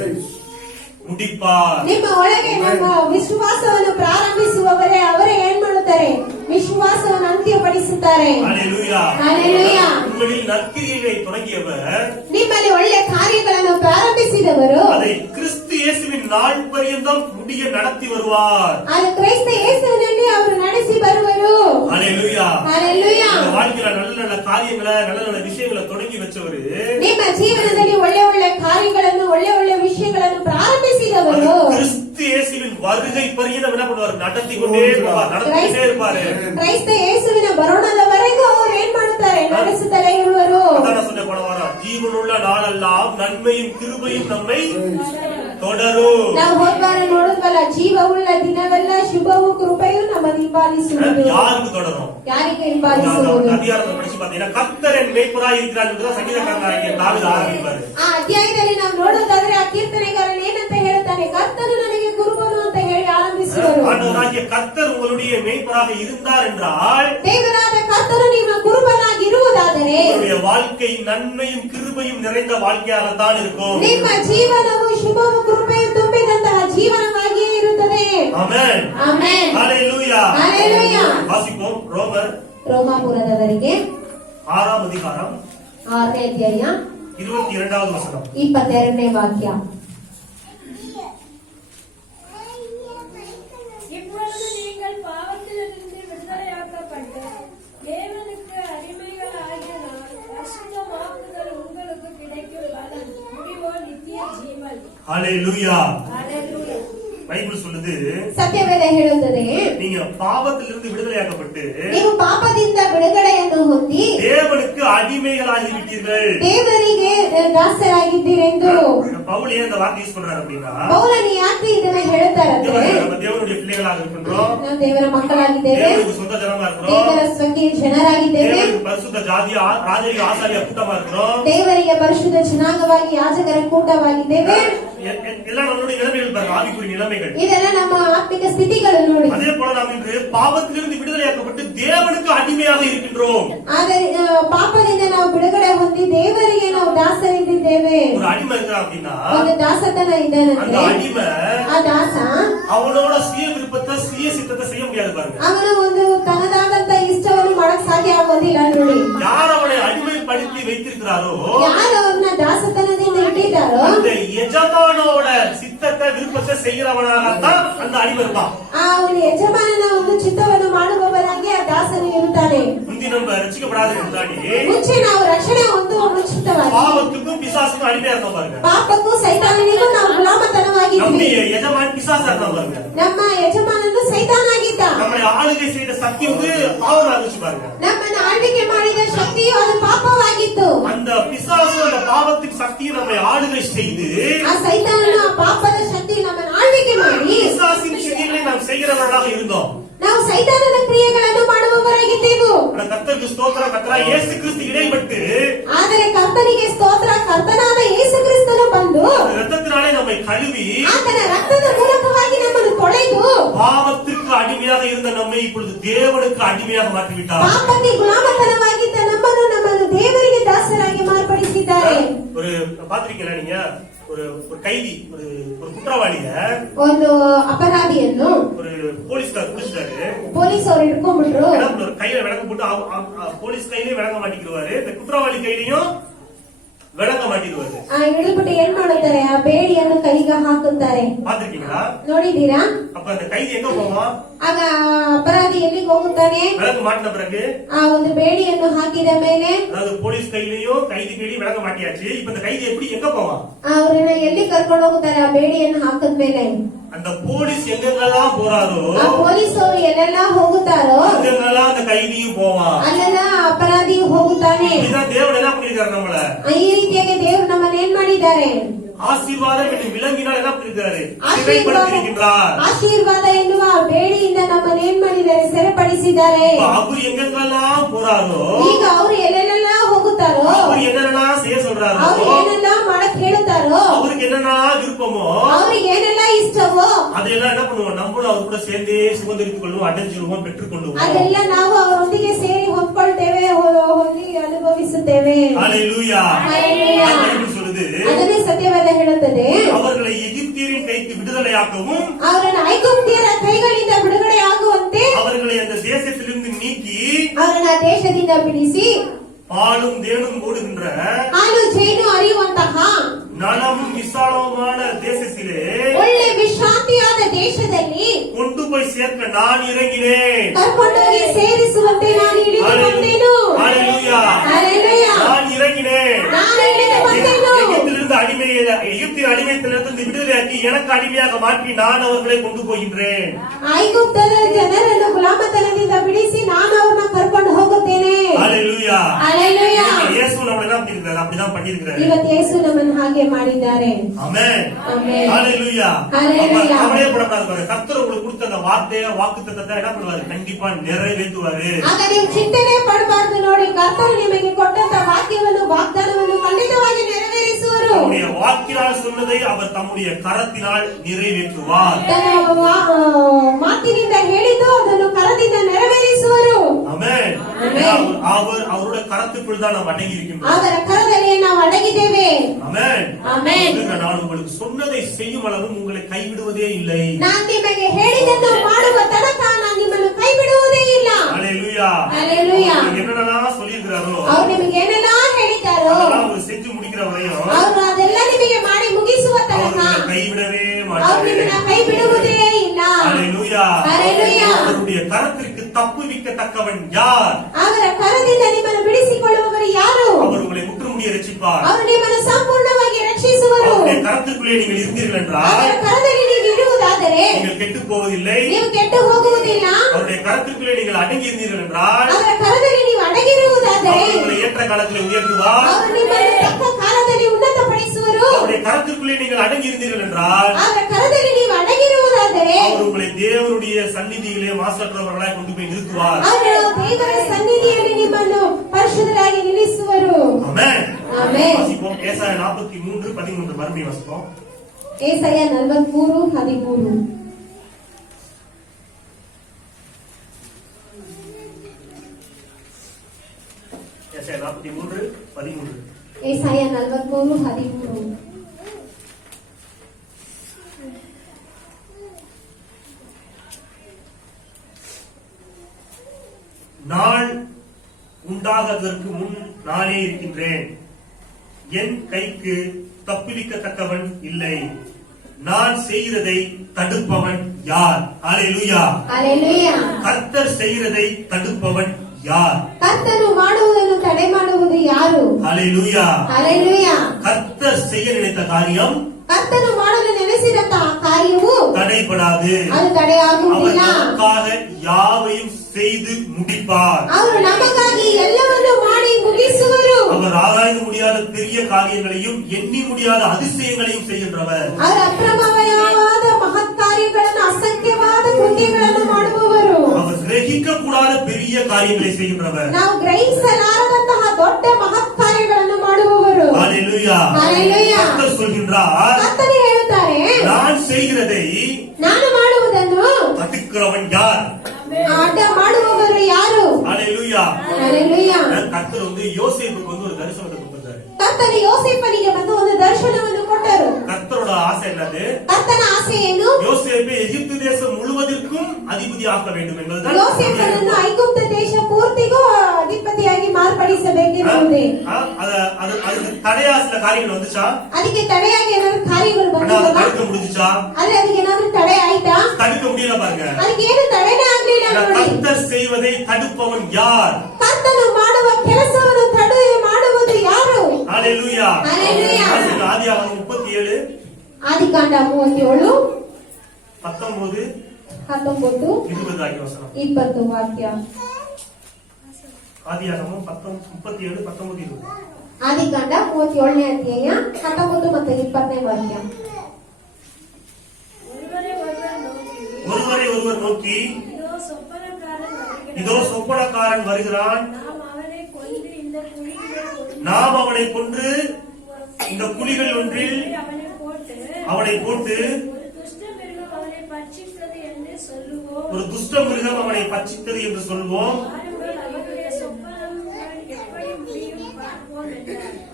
முடிப்பார். ನಿಮ್ಮ ಒಳಗೆ ನಮ್ಮ ವಿಶ್ವಾಸವನ್ನು ಪ್ರಾರಂಭಿಸುವವರೇ ಅವರೇ ಏನ್ ಮಾಡುತ್ತಾರೆ? ವಿಶ್ವಾಸವನ್ನು ಅಂತ್ಯಪಡಿಸುತ್ತಾರೆ. ஹல்லேலூயா. ஹல்லேலೂயா. உங்களில் நற்கிரியைகளை தொடங்கியவர் ನಿಮ್ಮಲ್ಲಿ ಒಳ್ಳೆ ಕಾರ್ಯಗಳನ್ನು ಪ್ರಾರಂಭಿಸಿದವರು அதை கிறிஸ்து இயேசுவின் நாள் பரியந்தம் முடிய நடத்தி வருவார். ಅದು ಕ್ರೈಸ್ತ ಯೇಸುವಿನಲ್ಲಿ ಅವರು ನಡೆಸಿ ಬರುವರು. ஹல்லேலூயா. ஹல்லேலೂயா. உங்க வாழ்க்கையில நல்ல நல்ல காரியங்களை நல்ல நல்ல விஷயங்களை தொடங்கி வச்சவரு ನಿಮ್ಮ ಜೀವನದಲ್ಲಿ ಒಳ್ಳೆ ಒಳ್ಳೆ ಕಾರ್ಯಗಳನ್ನು ಒಳ್ಳೆ ಒಳ್ಳೆ ವಿಷಯಗಳನ್ನು ಪ್ರಾರಂಭಿಸಿದವರು கிறிஸ்து இயேசுவின் வருகை பரியந்தம் என்ன பண்ணுவார்? நடத்தி கொண்டே போவார், நடத்திட்டே இருப்பாரு. ಕ್ರೈಸ್ತ ಯೇಸುವಿನ ಬರೋಣದವರೆಗೂ ಅವರು ಏನ್ ಮಾಡ್ತಾರೆ? ಮಾಡುತ್ತಾರೆ, ನಡೆಸುತ್ತಲೇ ಇರುವರು. அதான் நான் சொன்ன போன வாரம், ஜீவனுள்ள நாளெல்லாம் நன்மையும் கிருபையும் நம்மை தொடரும். ನಾವು ಹೋದ್ವಾರ ನೋಡಿದ್ವಲ್ಲ, ಜೀವವುಳ್ಳ ದಿನವೆಲ್ಲ ಶುಭವು ಕೃಪೆಯು ನಮ್ಮನ್ನು ಹಿಂಬಾಲಿಸುವುದು. யாருக்கு தொடரும்? ಯಾರಿಗೆ ಹಿಂಬಾಲಿಸುವುದು? அதிகாரத்தை படிச்சு பாத்தீங்கன்னா கர்த்தர் என் மேய்ப்பராய் இருக்கிறார் என்று சங்கீதக்காரனாகிய தாவீது ஆரம்பிப்பாரு. ಆ ಅಧ್ಯಾಯದಲ್ಲಿ ನಾವು ನೋಡೋದಾದ್ರೆ ಆ ಕೀರ್ತನೆಗಾರನು ಏನಂತ ಹೇಳ್ತಾನೆ, ಕರ್ತನು ನನಗೆ ಕುರುಬನು ಅಂತ ಹೇಳಿ ಆರಂಭಿಸುವರು. ஆண்டவராகிய கர்த்தர் உங்களுடைய மேய்ப்பராக இருந்தார் என்றால், ದೇವರಾದ ಕರ್ತನು ನಿಮ್ಮ ಕುರುಬನಾಗಿರುವುದಾದರೆ உங்களுடைய வாழ்க்கை நன்மையும் கிருபையும் நிறைந்த வாழ்க்கையாகத்தான் இருக்கும். ನಿಮ್ಮ ಜೀವನವು ಶುಭವು ಕೃಪೆಯು ತುಂಬಿದಂತಹ ಜೀವನವಾಗಿಯೇ ಇರುತ್ತದೆ. ஆமென். ಆಮೆನ್. ஹalleluya. ஹalleluya. வாசிப்போம் ரோமர் ರೋಮಾಪುರದವರಿಗೆ 6ஆம் அதிகாரம் 6ನೇ ಅಧ್ಯಾಯ 22வது வசனம். 22ನೇ ವಾಕ್ಯ. இப்பொழுது நீங்கள் பாவத்திலிருந்து விடுதலையாக்கப்பட்டு தேவனுக்கு அடிமைகளாகினால் பரிசுத்தமாக்குதல் உங்களுக்கு கிடைக்கும் பலன், முடிவோ நித்திய ஜீவன். ஹalleluya. ஹalleluya. பைபிள் சொல்லுது, ಸತ್ಯವೇದ ಹೇಳುತ್ತದೆ, நீங்க பாவத்திலிருந்து விடுதலையாக்கப்பட்டு ನೀವು ಪಾಪದಿಂದ ಬಿಡುಗಡೆಯನ್ನು ಹೊಂದಿ தேவனுக்கு அடிமைகளாகி விட்டீர்கள். ದೇವರಿಗೆ ದಾಸರಾಗಿದ್ದೀರೆಂದು. பவுல் ஏன் இந்த வார்த்தை யூஸ் பண்றாரு அப்படின்னா, ಪೌಲನು ಯಾಕೆ ಇದನ್ನ ಹೇಳ್ತಾರಂದ್ರೆ, நம்ம தேவனுடைய பிள்ளைகளாக இருக்கின்றோம், ನಾವು ದೇವರ ಮಕ್ಕಳಾಗಿದ್ದೇವೆ, தேவனுக்கு சொந்த ஜனமா இருக்கிறோம், ದೇವರ ಸ್ವಕೀಯ ಜನರಾಗಿದ್ದೇವೆ, தேவனுக்கு பரிசுத்த ஜாதி ராஜரிக ஆசாரிய கூட்டமா இருக்கிறோம், ದೇವರಿಗೆ ಪರಿಶುದ್ಧ ಜನಾಂಗವಾಗಿ ಯಾಜಕರ ಕೂಟವಾಗಿದ್ದೇವೆ. எல்லாம் நம்மளுடைய நிலைமைகள் பாருங்க, ஆவிக்குரிய நிலைமைகள். ಇದೆಲ್ಲ ನಮ್ಮ ಆತ್ಮಿಕ ಸ್ಥಿತಿಗಳು ನೋಡಿ. அதே போல நாம் இன்று பாவத்திலிருந்து விடுதலையாக்கப்பட்டு தேவனுக்கு அடிமையாக இருக்கின்றோம். ಆದರೆ ಪಾಪದಿಂದ ನಾವು ಬಿಡುಗಡೆ ಹೊಂದಿ ದೇವರಿಗೆ ನಾವು ದಾಸರಿದ್ದೇವೆ. ஒரு அடிமை இருக்கிறான் அப்படின்னா, ಒಂದು ದಾಸತನ அந்த ಇದ್ದಾನಂದ್ರೆ அடிமை ಆ ದಾಸ அவனோட சுய விருப்பத்தை சுய சித்தத்தை செய்ய முடியாது பாருங்க. ಅವನು ಒಂದು ತನ್ನದಾದಂತ ಇಷ್ಟವನ್ನು ಮಾಡಕ್ ಸಾಧ್ಯ ಆಗೋದಿಲ್ಲ ನೋಡಿ. யார் அவனை அடிமைப்படுத்தி வைத்திருக்கிறாரோ, ಯಾರು ಅವ್ರನ್ನ ದಾಸತನದಿಂದ ಇಟ್ಟಿದ್ದಾರೋ அந்த எஜமானோட சித்தத்தை விருப்பத்தை செய்யறவனாகத்தான் அந்த அடிமை இருப்பான். ಆ ಒಂದು ಯಜಮಾನನ ಒಂದು ಚಿತ್ತವನ್ನು ಮಾಡುವವರಾಗಿ ಆ ದಾಸನು ಇರುತ್ತಾನೆ. முந்தி நம்ம ரட்சிக்கப்படாத முன்னாடி ಮುಂಚೆ ನಾವು ರಕ್ಷಣೆ ಹೊಂದುವ ಮುಂಚಿತವಾಗಿ பாவத்துக்கும் பிசாசுக்கும் அடிமையா இருந்தோம் பாருங்க. ಪಾಪಕ್ಕೂ ಸೈತಾನನಿಗೂ ನಾವು ಗುಲಾಮತನವಾಗಿದ್ವಿ. நம்முடைய எஜமான் பிசாசா இருந்தான் பாருங்க. ನಮ್ಮ ಯಜಮಾನನು ಸೈತಾನಾಗಿದ್ದ. நம்மளை ஆளுகை செய்த சக்தி வந்து பாவமா இருந்துச்சு பாருங்க. ನಮ್ಮನ್ನು ಆಳ್ವಿಕೆ ಮಾಡಿದ ಶಕ್ತಿಯು ಅದು ಪಾಪವಾಗಿತ್ತು. அந்த பிசாசு அந்த பாவத்தின் சக்தியை நம்மை ஆளுகை செய்து ಆ ಸೈತಾನನು ಆ ಪಾಪದ ಶಕ್ತಿ ನಮ್ಮನ್ನು ಆಳ್ವಿಕೆ ಮಾಡಿ பிசாசின் கிரியைகளை நாம் செய்கிறவர்களாக இருந்தோம். ನಾವು ಸೈತಾನನ ಕ್ರಿಯೆಗಳನ್ನು ಮಾಡುವವರಾಗಿದ್ದೆವು. ஆனா கர்த்தருக்கு ஸ்தோத்திரம், கர்த்தராகிய இயேசு கிறிஸ்து இடைப்பட்டு ಆದರೆ ಕರ್ತನಿಗೆ ಸ್ತೋತ್ರ, ಕರ್ತನಾದ ಯೇಸು ಕ್ರಿಸ್ತನು ಬಂದು ரத்தத்தினாலே நம்மை கழுவி ಆತನ ರಕ್ತದ ಮೂಲಕವಾಗಿ ನಮ್ಮನ್ನು ತೊಳೆದು பாவத்திற்கு அடிமையாக இருந்த நம்மை இப்பொழுது தேவனுக்கு அடிமையாக மாற்றிவிட்டார். ಪಾಪಕ್ಕೆ ಗುಲಾಮತನವಾಗಿದ್ದ ನಮ್ಮನ್ನು ದೇವರಿಗೆ ದಾಸರಾಗಿ ಮಾರ್ಪಡಿಸಿದ್ದಾರೆ. ஒரு பாத்திருக்கீங்களா நீங்க, ஒரு கைதி, ஒரு குற்றவாளிய ಒಂದು ಅಪರಾಧಿಯನ್ನು ஒரு போலீஸ்கார் பிடிச்சிட்டாரு. ಪೊಲೀಸ್ ಅವರು ಹಿಡ್ಕೊಂಡ್ಬಿಟ್ರು. ஒரு கையில விளங்க போட்டு போலீஸ் கையிலயும் விளங்க மாட்டிக்கிடுவாரு, இந்த குற்றவாளி கையிலையும் விளங்க மாட்டிடுவாரு. ಹಿಡಿದ್ಬಿಟ್ಟು ಏನ್ ಮಾಡುತ್ತಾರೆ, ಆ ಬೇಡಿಯನ್ನು ಕೈಗೆ ಹಾಕುತ್ತಾರೆ. பாத்திருக்கீங்களா? ನೋಡಿದೀರಾ? அப்ப அந்த கைதி எங்க போவான்? ಆಗ ಅಪರಾಧಿ ಎಲ್ಲಿಗೆ ಹೋಗುತ್ತಾನೆ? விளங்க மாட்டின பிறகு ಆ ಒಂದು ಬೇಡಿಯನ್ನು ಹಾಕಿದ ಮೇಲೆ, அதாவது போலீஸ் கையிலையும் கைதி கையிலையும் விளங்க மாட்டியாச்சு. இப்ப இந்த கைதி எப்படி எங்க போவான்? ಅವ್ರನ್ನ ಎಲ್ಲಿ ಕರ್ಕೊಂಡು ಹೋಗುತ್ತಾರೆ? ಆ ಬೇಡಿಯನ್ನು ಹಾಕಿದ್ಮೇಲೆ அந்த போலீஸ் எங்கெங்கெல்லாம் போறாரோ ಆ ಪೊಲೀಸ್ ಅವರು ಎಲ್ಲೆಲ್ಲ ಹೋಗುತ್ತಾರೋ அங்கெங்கெல்லாம் அந்த கைதியும் போவான். ಅಲ್ಲೆಲ್ಲ ಅಪರಾಧಿ ಹೋಗುತ್ತಾನೆ. இதுதான் தேவன் என்ன பண்ணிருக்காரு நம்மள. ಈ ರೀತಿಯಾಗಿ ದೇವರು ನಮ್ಮನ್ನು ಏನ್ ಮಾಡಿದ್ದಾರೆ? ஆசீர்வாதம் என்று விளங்கினால் என்ன பண்ணிருக்காரு? சிறைப்படுத்தியிருக்கின்றார். ಆಶೀರ್ವಾದ ಎನ್ನುವ ಬೇಡಿಯಿಂದ ನಮ್ಮನ್ನು ಏನ್ ಮಾಡಿದ್ದಾರೆ? ಸೆರೆಪಡಿಸಿದ್ದಾರೆ. அவர் எங்கெங்கெல்லாம் போறாரோ, ಈಗ ಅವರು ಎಲ್ಲೆಲ್ಲ ಹೋಗುತ್ತಾರೋ, அவர் என்னென்னலாம் செய்ய சொல்றாரோ, ಅವ್ರು ಏನೆಲ್ಲ ಮಾಡಕ್ ಹೇಳುತ್ತಾರೋ, அவருக்கு என்னென்ன விருப்பமோ ಅವ್ರಿಗೆ ಏನೆಲ್ಲ ಇಷ್ಟವೋ அதெல்லாம் என்ன பண்ணுவோம்? நம்மளும் அவர் கூட சேர்ந்தே சுதந்திரித்துக் கொள்வோம், அடைஞ்சிருவோம், பெற்றுக்கொள்வோம். ಅದೆಲ್ಲ ನಾವು ಅವರೊಂದಿಗೆ ಸೇರಿ ಹೊಂದ್ಕೊಳ್ತೇವೆ, ಹೊಂದಿ ಅನುಭವಿಸುತ್ತೇವೆ. ஹalleluya. ஹalleluya. பைபிள் சொல்லுது, ಅದನ್ನೇ ಸತ್ಯವೇದ ಹೇಳುತ್ತದೆ, அவர்களை எகிப்தியரின் கைக்கு விடுதலையாக்கவும் ಅವರನ್ನು ಐಗುಪ್ತ್ಯರ ಕೈಗಳಿಂದ ಬಿಡುಗಡೆಯಾಗುವಂತೆ அவர்களை அந்த தேசத்திலிருந்து நீக்கி ಅವರನ್ನ ದೇಶದಿಂದ ಬಿಡಿಸಿ பாலும் தேனும் ஓடுகின்ற ಹಾಲು ಜೇನು ಹರಿಯುವಂತಹ நலமும் விசாலமுமான தேசத்திலே ಒಳ್ಳೆ ವಿಶ್ರಾಂತಿಯಾದ ದೇಶದಲ್ಲಿ கொண்டு போய் சேர்க்க நான் இறங்கினேன். ಕರ್ಕೊಂಡೋಗಿ ಸೇರಿಸುವಂತೆ ನಾನು ಇಳಿದು ಬಂದೆನು. ஹalleluya. ஹalleluya. நான் இறங்கினேன். ನಾನು ಇಳಿದು ಬಂದೆನು. எகிப்திலிருந்து எகிப்தின் அடிமைத்தனத்திலிருந்து விடுதலையாக்கி எனக்கு அடிமையாக மாற்றி நான் அவர்களை கொண்டு போகின்றேன். ಐಗುಪ್ತದ ಜನರನ್ನು ಗುಲಾಮತನದಿಂದ ಬಿಡಿಸಿ ನಾನು ಅವರನ್ನ ಕರ್ಕೊಂಡು ಹೋಗುತ್ತೇನೆ. ஹalleluya. ஹalleluya. இயேசு நம்மள என்ன பண்ணிருக்காரு? அப்படிதான் பண்ணிருக்காரு. ಇವತ್ತು ಯೇಸು ನಮ್ಮನ್ನು ಹಾಗೆ ಮಾಡಿದ್ದಾರೆ. ஆமென். ஆமென். ஹalleluya. ஹalleluya. அவரே படப்படாது. கர்த்தர் உங்களுக்கு கொடுத்த அந்த வார்த்தையை வாக்குத்தத்தத்தை என்ன பண்ணுவாரு? கண்டிப்பா நிறைவேற்றுவாரு. ಆಗ ನೀವು ಚಿಂತನೆ ಪಡಬಾರದು. ನೋಡಿ, ಕರ್ತರು ನಿಮಗೆ ಕೊಟ್ಟಂತ ವಾಕ್ಯವನ್ನು ವಾಗ್ದಾನವನ್ನು ಖಂಡಿತವಾಗಿ ನೆರವೇರಿಸುವರು. தம்முடைய வாக்கினால் சொன்னதை அவர் தம்முடைய கரத்தினால் நிறைவேற்றுவார். ಮಾತಿನಿಂದ ಹೇಳಿದ್ದು ಅದನ್ನು ಕರದಿಂದ ನೆರವೇರಿಸುವರು. ஆமென். அவருடைய கரத்துக்குள் தான் நாம் அடங்கி இருக்கின்றோம். ಅವರ ಕರದಲ್ಲಿ ನಾವು ಅಡಗಿದ್ದೇವೆ. ஆமென். ಆಮೆನ್. நான் உங்களுக்கு சொன்னதை செய்யும் அளவு உங்களை கைவிடுவதே இல்லை. ನಾನು ನಿಮಗೆ ಹೇಳಿದ್ದನ್ನು ಮಾಡುವ ತನಕ ನಾನು ನಿಮ್ಮನ್ನು ಕೈ ಬಿಡುವುದೇ ಇಲ್ಲ. ஹalleluya. ஹalleluya. என்னென்னலாம் சொல்லியிருக்காரோ ಅವರು ನಿಮಗೆ ಏನೆಲ್ಲ ಹೇಳಿದ್ದಾರೋ அதெல்லாம் அவர் செஞ்சு முடிக்கிற வரையும் ಅವರು ಅದೆಲ್ಲ ನಿಮಗೆ ಮಾಡಿ ಮುಗಿಸುವ ತನಕ அவர் கைவிடவே ಅವರು மாட்டார். ನಿಮ್ಮನ್ನ ಕೈ ಬಿಡುವುದೇ ಇಲ್ಲ. ஹalleluya. ஹalleluya. அவருடைய கரத்திற்கு தப்புவிக்கத்தக்கவன் யார்? ಅವರ ಕರದಿಂದ ನಿಮ್ಮನ್ನು ಬಿಡಿಸಿಕೊಳ್ಳುವವರು ಯಾರು? அவர் உங்களை முற்றுமுடிய ரட்சிப்பார். ಅವರು ನಿಮ್ಮನ್ನು ಸಂಪೂರ್ಣವಾಗಿ ರಕ್ಷಿಸುವರು. அவருடைய கரத்துக்குள்ளே நீங்கள் இருந்தீர்கள் என்றால் ಅವರ ಕರದಲ್ಲಿ ನೀವು ಇರುವುದಾದರೆ நீங்கள் கெட்டு போவதில்லை. ನೀವು ಕೆಟ್ಟು ಹೋಗುವುದಿಲ್ಲ. அவருடைய கரத்திற்குள்ளே நீங்கள் அடங்கி இருந்தீர்கள் என்றால் ಅವರ ಕರದಲ್ಲಿ ನೀವು ಅಡಗಿರುವುದಾದರೆ அவர் உங்களை ஏற்ற காலத்தில் உயர்த்துவார். ಅವರು ನಿಮ್ಮನ್ನು ತಕ್ಕ ಕಾಲದಲ್ಲಿ ಉನ್ನತಪಡಿಸುವರು. அவருடைய கரத்திற்குள்ளே நீங்கள் அடங்கி இருந்தீர்கள் என்றால் ಅವರ ಕರದಲ್ಲಿ ನೀವು ಅಡಗಿರುವುದಾದರೆ அவர் உங்களை தேவனுடைய சந்நிதியிலே மாசற்றவர்களாய் கொண்டு போய் நிறுத்துவார். ಅವರು ದೇವರ ಸನ್ನಿಧಿಯಲ್ಲಿ ನಿಮ್ಮನ್ನು ಪರಿಶುದ್ಧರಾಗಿ ನಿಲ್ಲಿಸುವರು. ஆமென். ಆಮೆನ್. வாசிப்போம். ஏசாயா 43:13 மறுபடியும் வாசிப்போம். ಏಸಾಯ 43:13. ஏசாயா 43:13. ಏಸಾಯ 43:13. நாள் உண்டாவதற்கு முன் நானே இருக்கின்றேன். என் கைக்கு தப்புவிக்கத்தக்கவன் இல்லை. நான் செய்கிறதை தடுப்பவன் யார்? ஹalleluya. ஹalleluya. கர்த்தர் செய்கிறதை தடுப்பவன் யார்? ಕರ್ತನು ಮಾಡುವುದನ್ನು ತಡೆ ಮಾಡುವುದು ಯಾರು? ஹalleluya. ஹalleluya. கர்த்தர் செய்ய நினைத்த காரியம் ಕರ್ತನು ಮಾಡಲು ನೆನೆಸಿದಂತಹ ಕಾರ್ಯವು தடைபடாது. ಅದು அவர் ತಡೆಯಾಗುವುದಿಲ್ಲ. நமக்காக யாவையும் செய்து முடிப்பார். ಅವರು ನಮಗಾಗಿ ಎಲ್ಲವನ್ನು ಮಾಡಿ ಮುಗಿಸುವರು. அவர் ஆராய்ந்து முடியாத பெரிய காரியங்களையும் எண்ணி முடியாத அதிசயங்களையும் செய்கின்றவர். ಅವರ ಅಪ್ರಮೇಯವಾದ ಮಹತ್ ಕಾರ್ಯಗಳನ್ನು ಅಸಂಖ್ಯವಾದ ಕೃತ್ಯಗಳನ್ನು ಮಾಡುವವರು. அவர் கிரகிக்க கூடாத பெரிய காரியங்களை செய்கின்றவர். ನಾವು ಗ್ರಹಿಸಲಾರದಂತಹ ದೊಡ್ಡ ಮಹತ್ ಕಾರ್ಯಗಳನ್ನು ಮಾಡುವವರು. ஹalleluya. ஹalleluya. கர்த்தர் சொல்கின்றார், ಕರ್ತನು ಹೇಳುತ್ತಾರೆ, நான் செய்கிறதை ನಾನು ಮಾಡುವುದನ್ನು தடுக்கிறவன் யார்? ಅಡ್ಡ ಮಾಡುವವರು ಯಾರು? ஹalleluya. ஹalleluya. கர்த்தர் யோசேப்புக்கு ஒரு தரிசனத்தை கொடுத்தாரு. ಕರ್ತನು ಯೋಸೇಫನಿಗೆ ಬಂದು ಒಂದು ದರ್ಶನವನ್ನು ಕೊಟ್ಟರು. கர்த்தரோட ஆசை என்னது? ಕರ್ತನ ಆಸೆ ಏನು? யோசேப்பை எகிப்து தேசம் முழுவதற்கும் அதிபதி ஆக்க வேண்டும் என்பதுதான். ಯೋಸೇಫನನ್ನು ಐಗುಪ್ತ ದೇಶ ಪೂರ್ತಿಗೂ ಅಧಿಪತಿಯಾಗಿ ಮಾರ್ಪಡಿಸಬೇಕೆಂಬುದೇ. அதுக்கு தடையா சில காரியங்கள் வந்துச்சா? ಅದಕ್ಕೆ ತಡೆಯಾಗಿ ಏನಾದ್ರು ಕಾರ್ಯಗಳು அதை ಬಂದಿಲ್ಲ? தடுக்க முடிஞ்சுச்சா? ಆದ್ರೆ ಅದಕ್ಕೆ ಏನಾದ್ರು ತಡೆ ಆಯ್ತಾ? தடுக்க முடியல பாருங்க. ಅದಕ್ಕೆ ಏನು ತಡೆನೇ ಆಗ್ಲಿಲ್ಲ ನೋಡಿ. கர்த்தர் செய்வதை தடுப்பவன் யார்? ಕರ್ತನು ಮಾಡುವ ಕೆಲಸವನ್ನು ತಡೆ ಮಾಡುವುದು ಯಾರು? ஹalleluya. ஹalleluya. ஆதியாகமம் 37 ಆದಿಕಾಂಡ 37 19 19 20 ஆகிய வசனம். 20 ವಾಕ್ಯ. ஆதியாகமம் 37 19 20. ಆದಿಕಾಂಡ 37ನೇ ಅಧ್ಯಾಯ 19 ಮತ್ತು 20ನೇ ವಾಕ್ಯ. ஒருவரை ஒருவர் நோக்கி இதோ சொப்பனக்காரன் வருகிறான், நாம் அவனை கொன்று இந்த குழிகள் ஒன்றில் அவனை போட்டு ஒரு துஷ்ட மிருகம் அவனை பட்சித்தது என்று சொல்வோம்.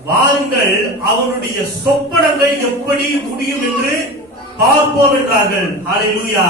வாருங்கள் அவனுடைய சொப்பனங்கள் எப்படி முடியும் என்று பார்ப்போம் என்றார்கள். ஹalleluya.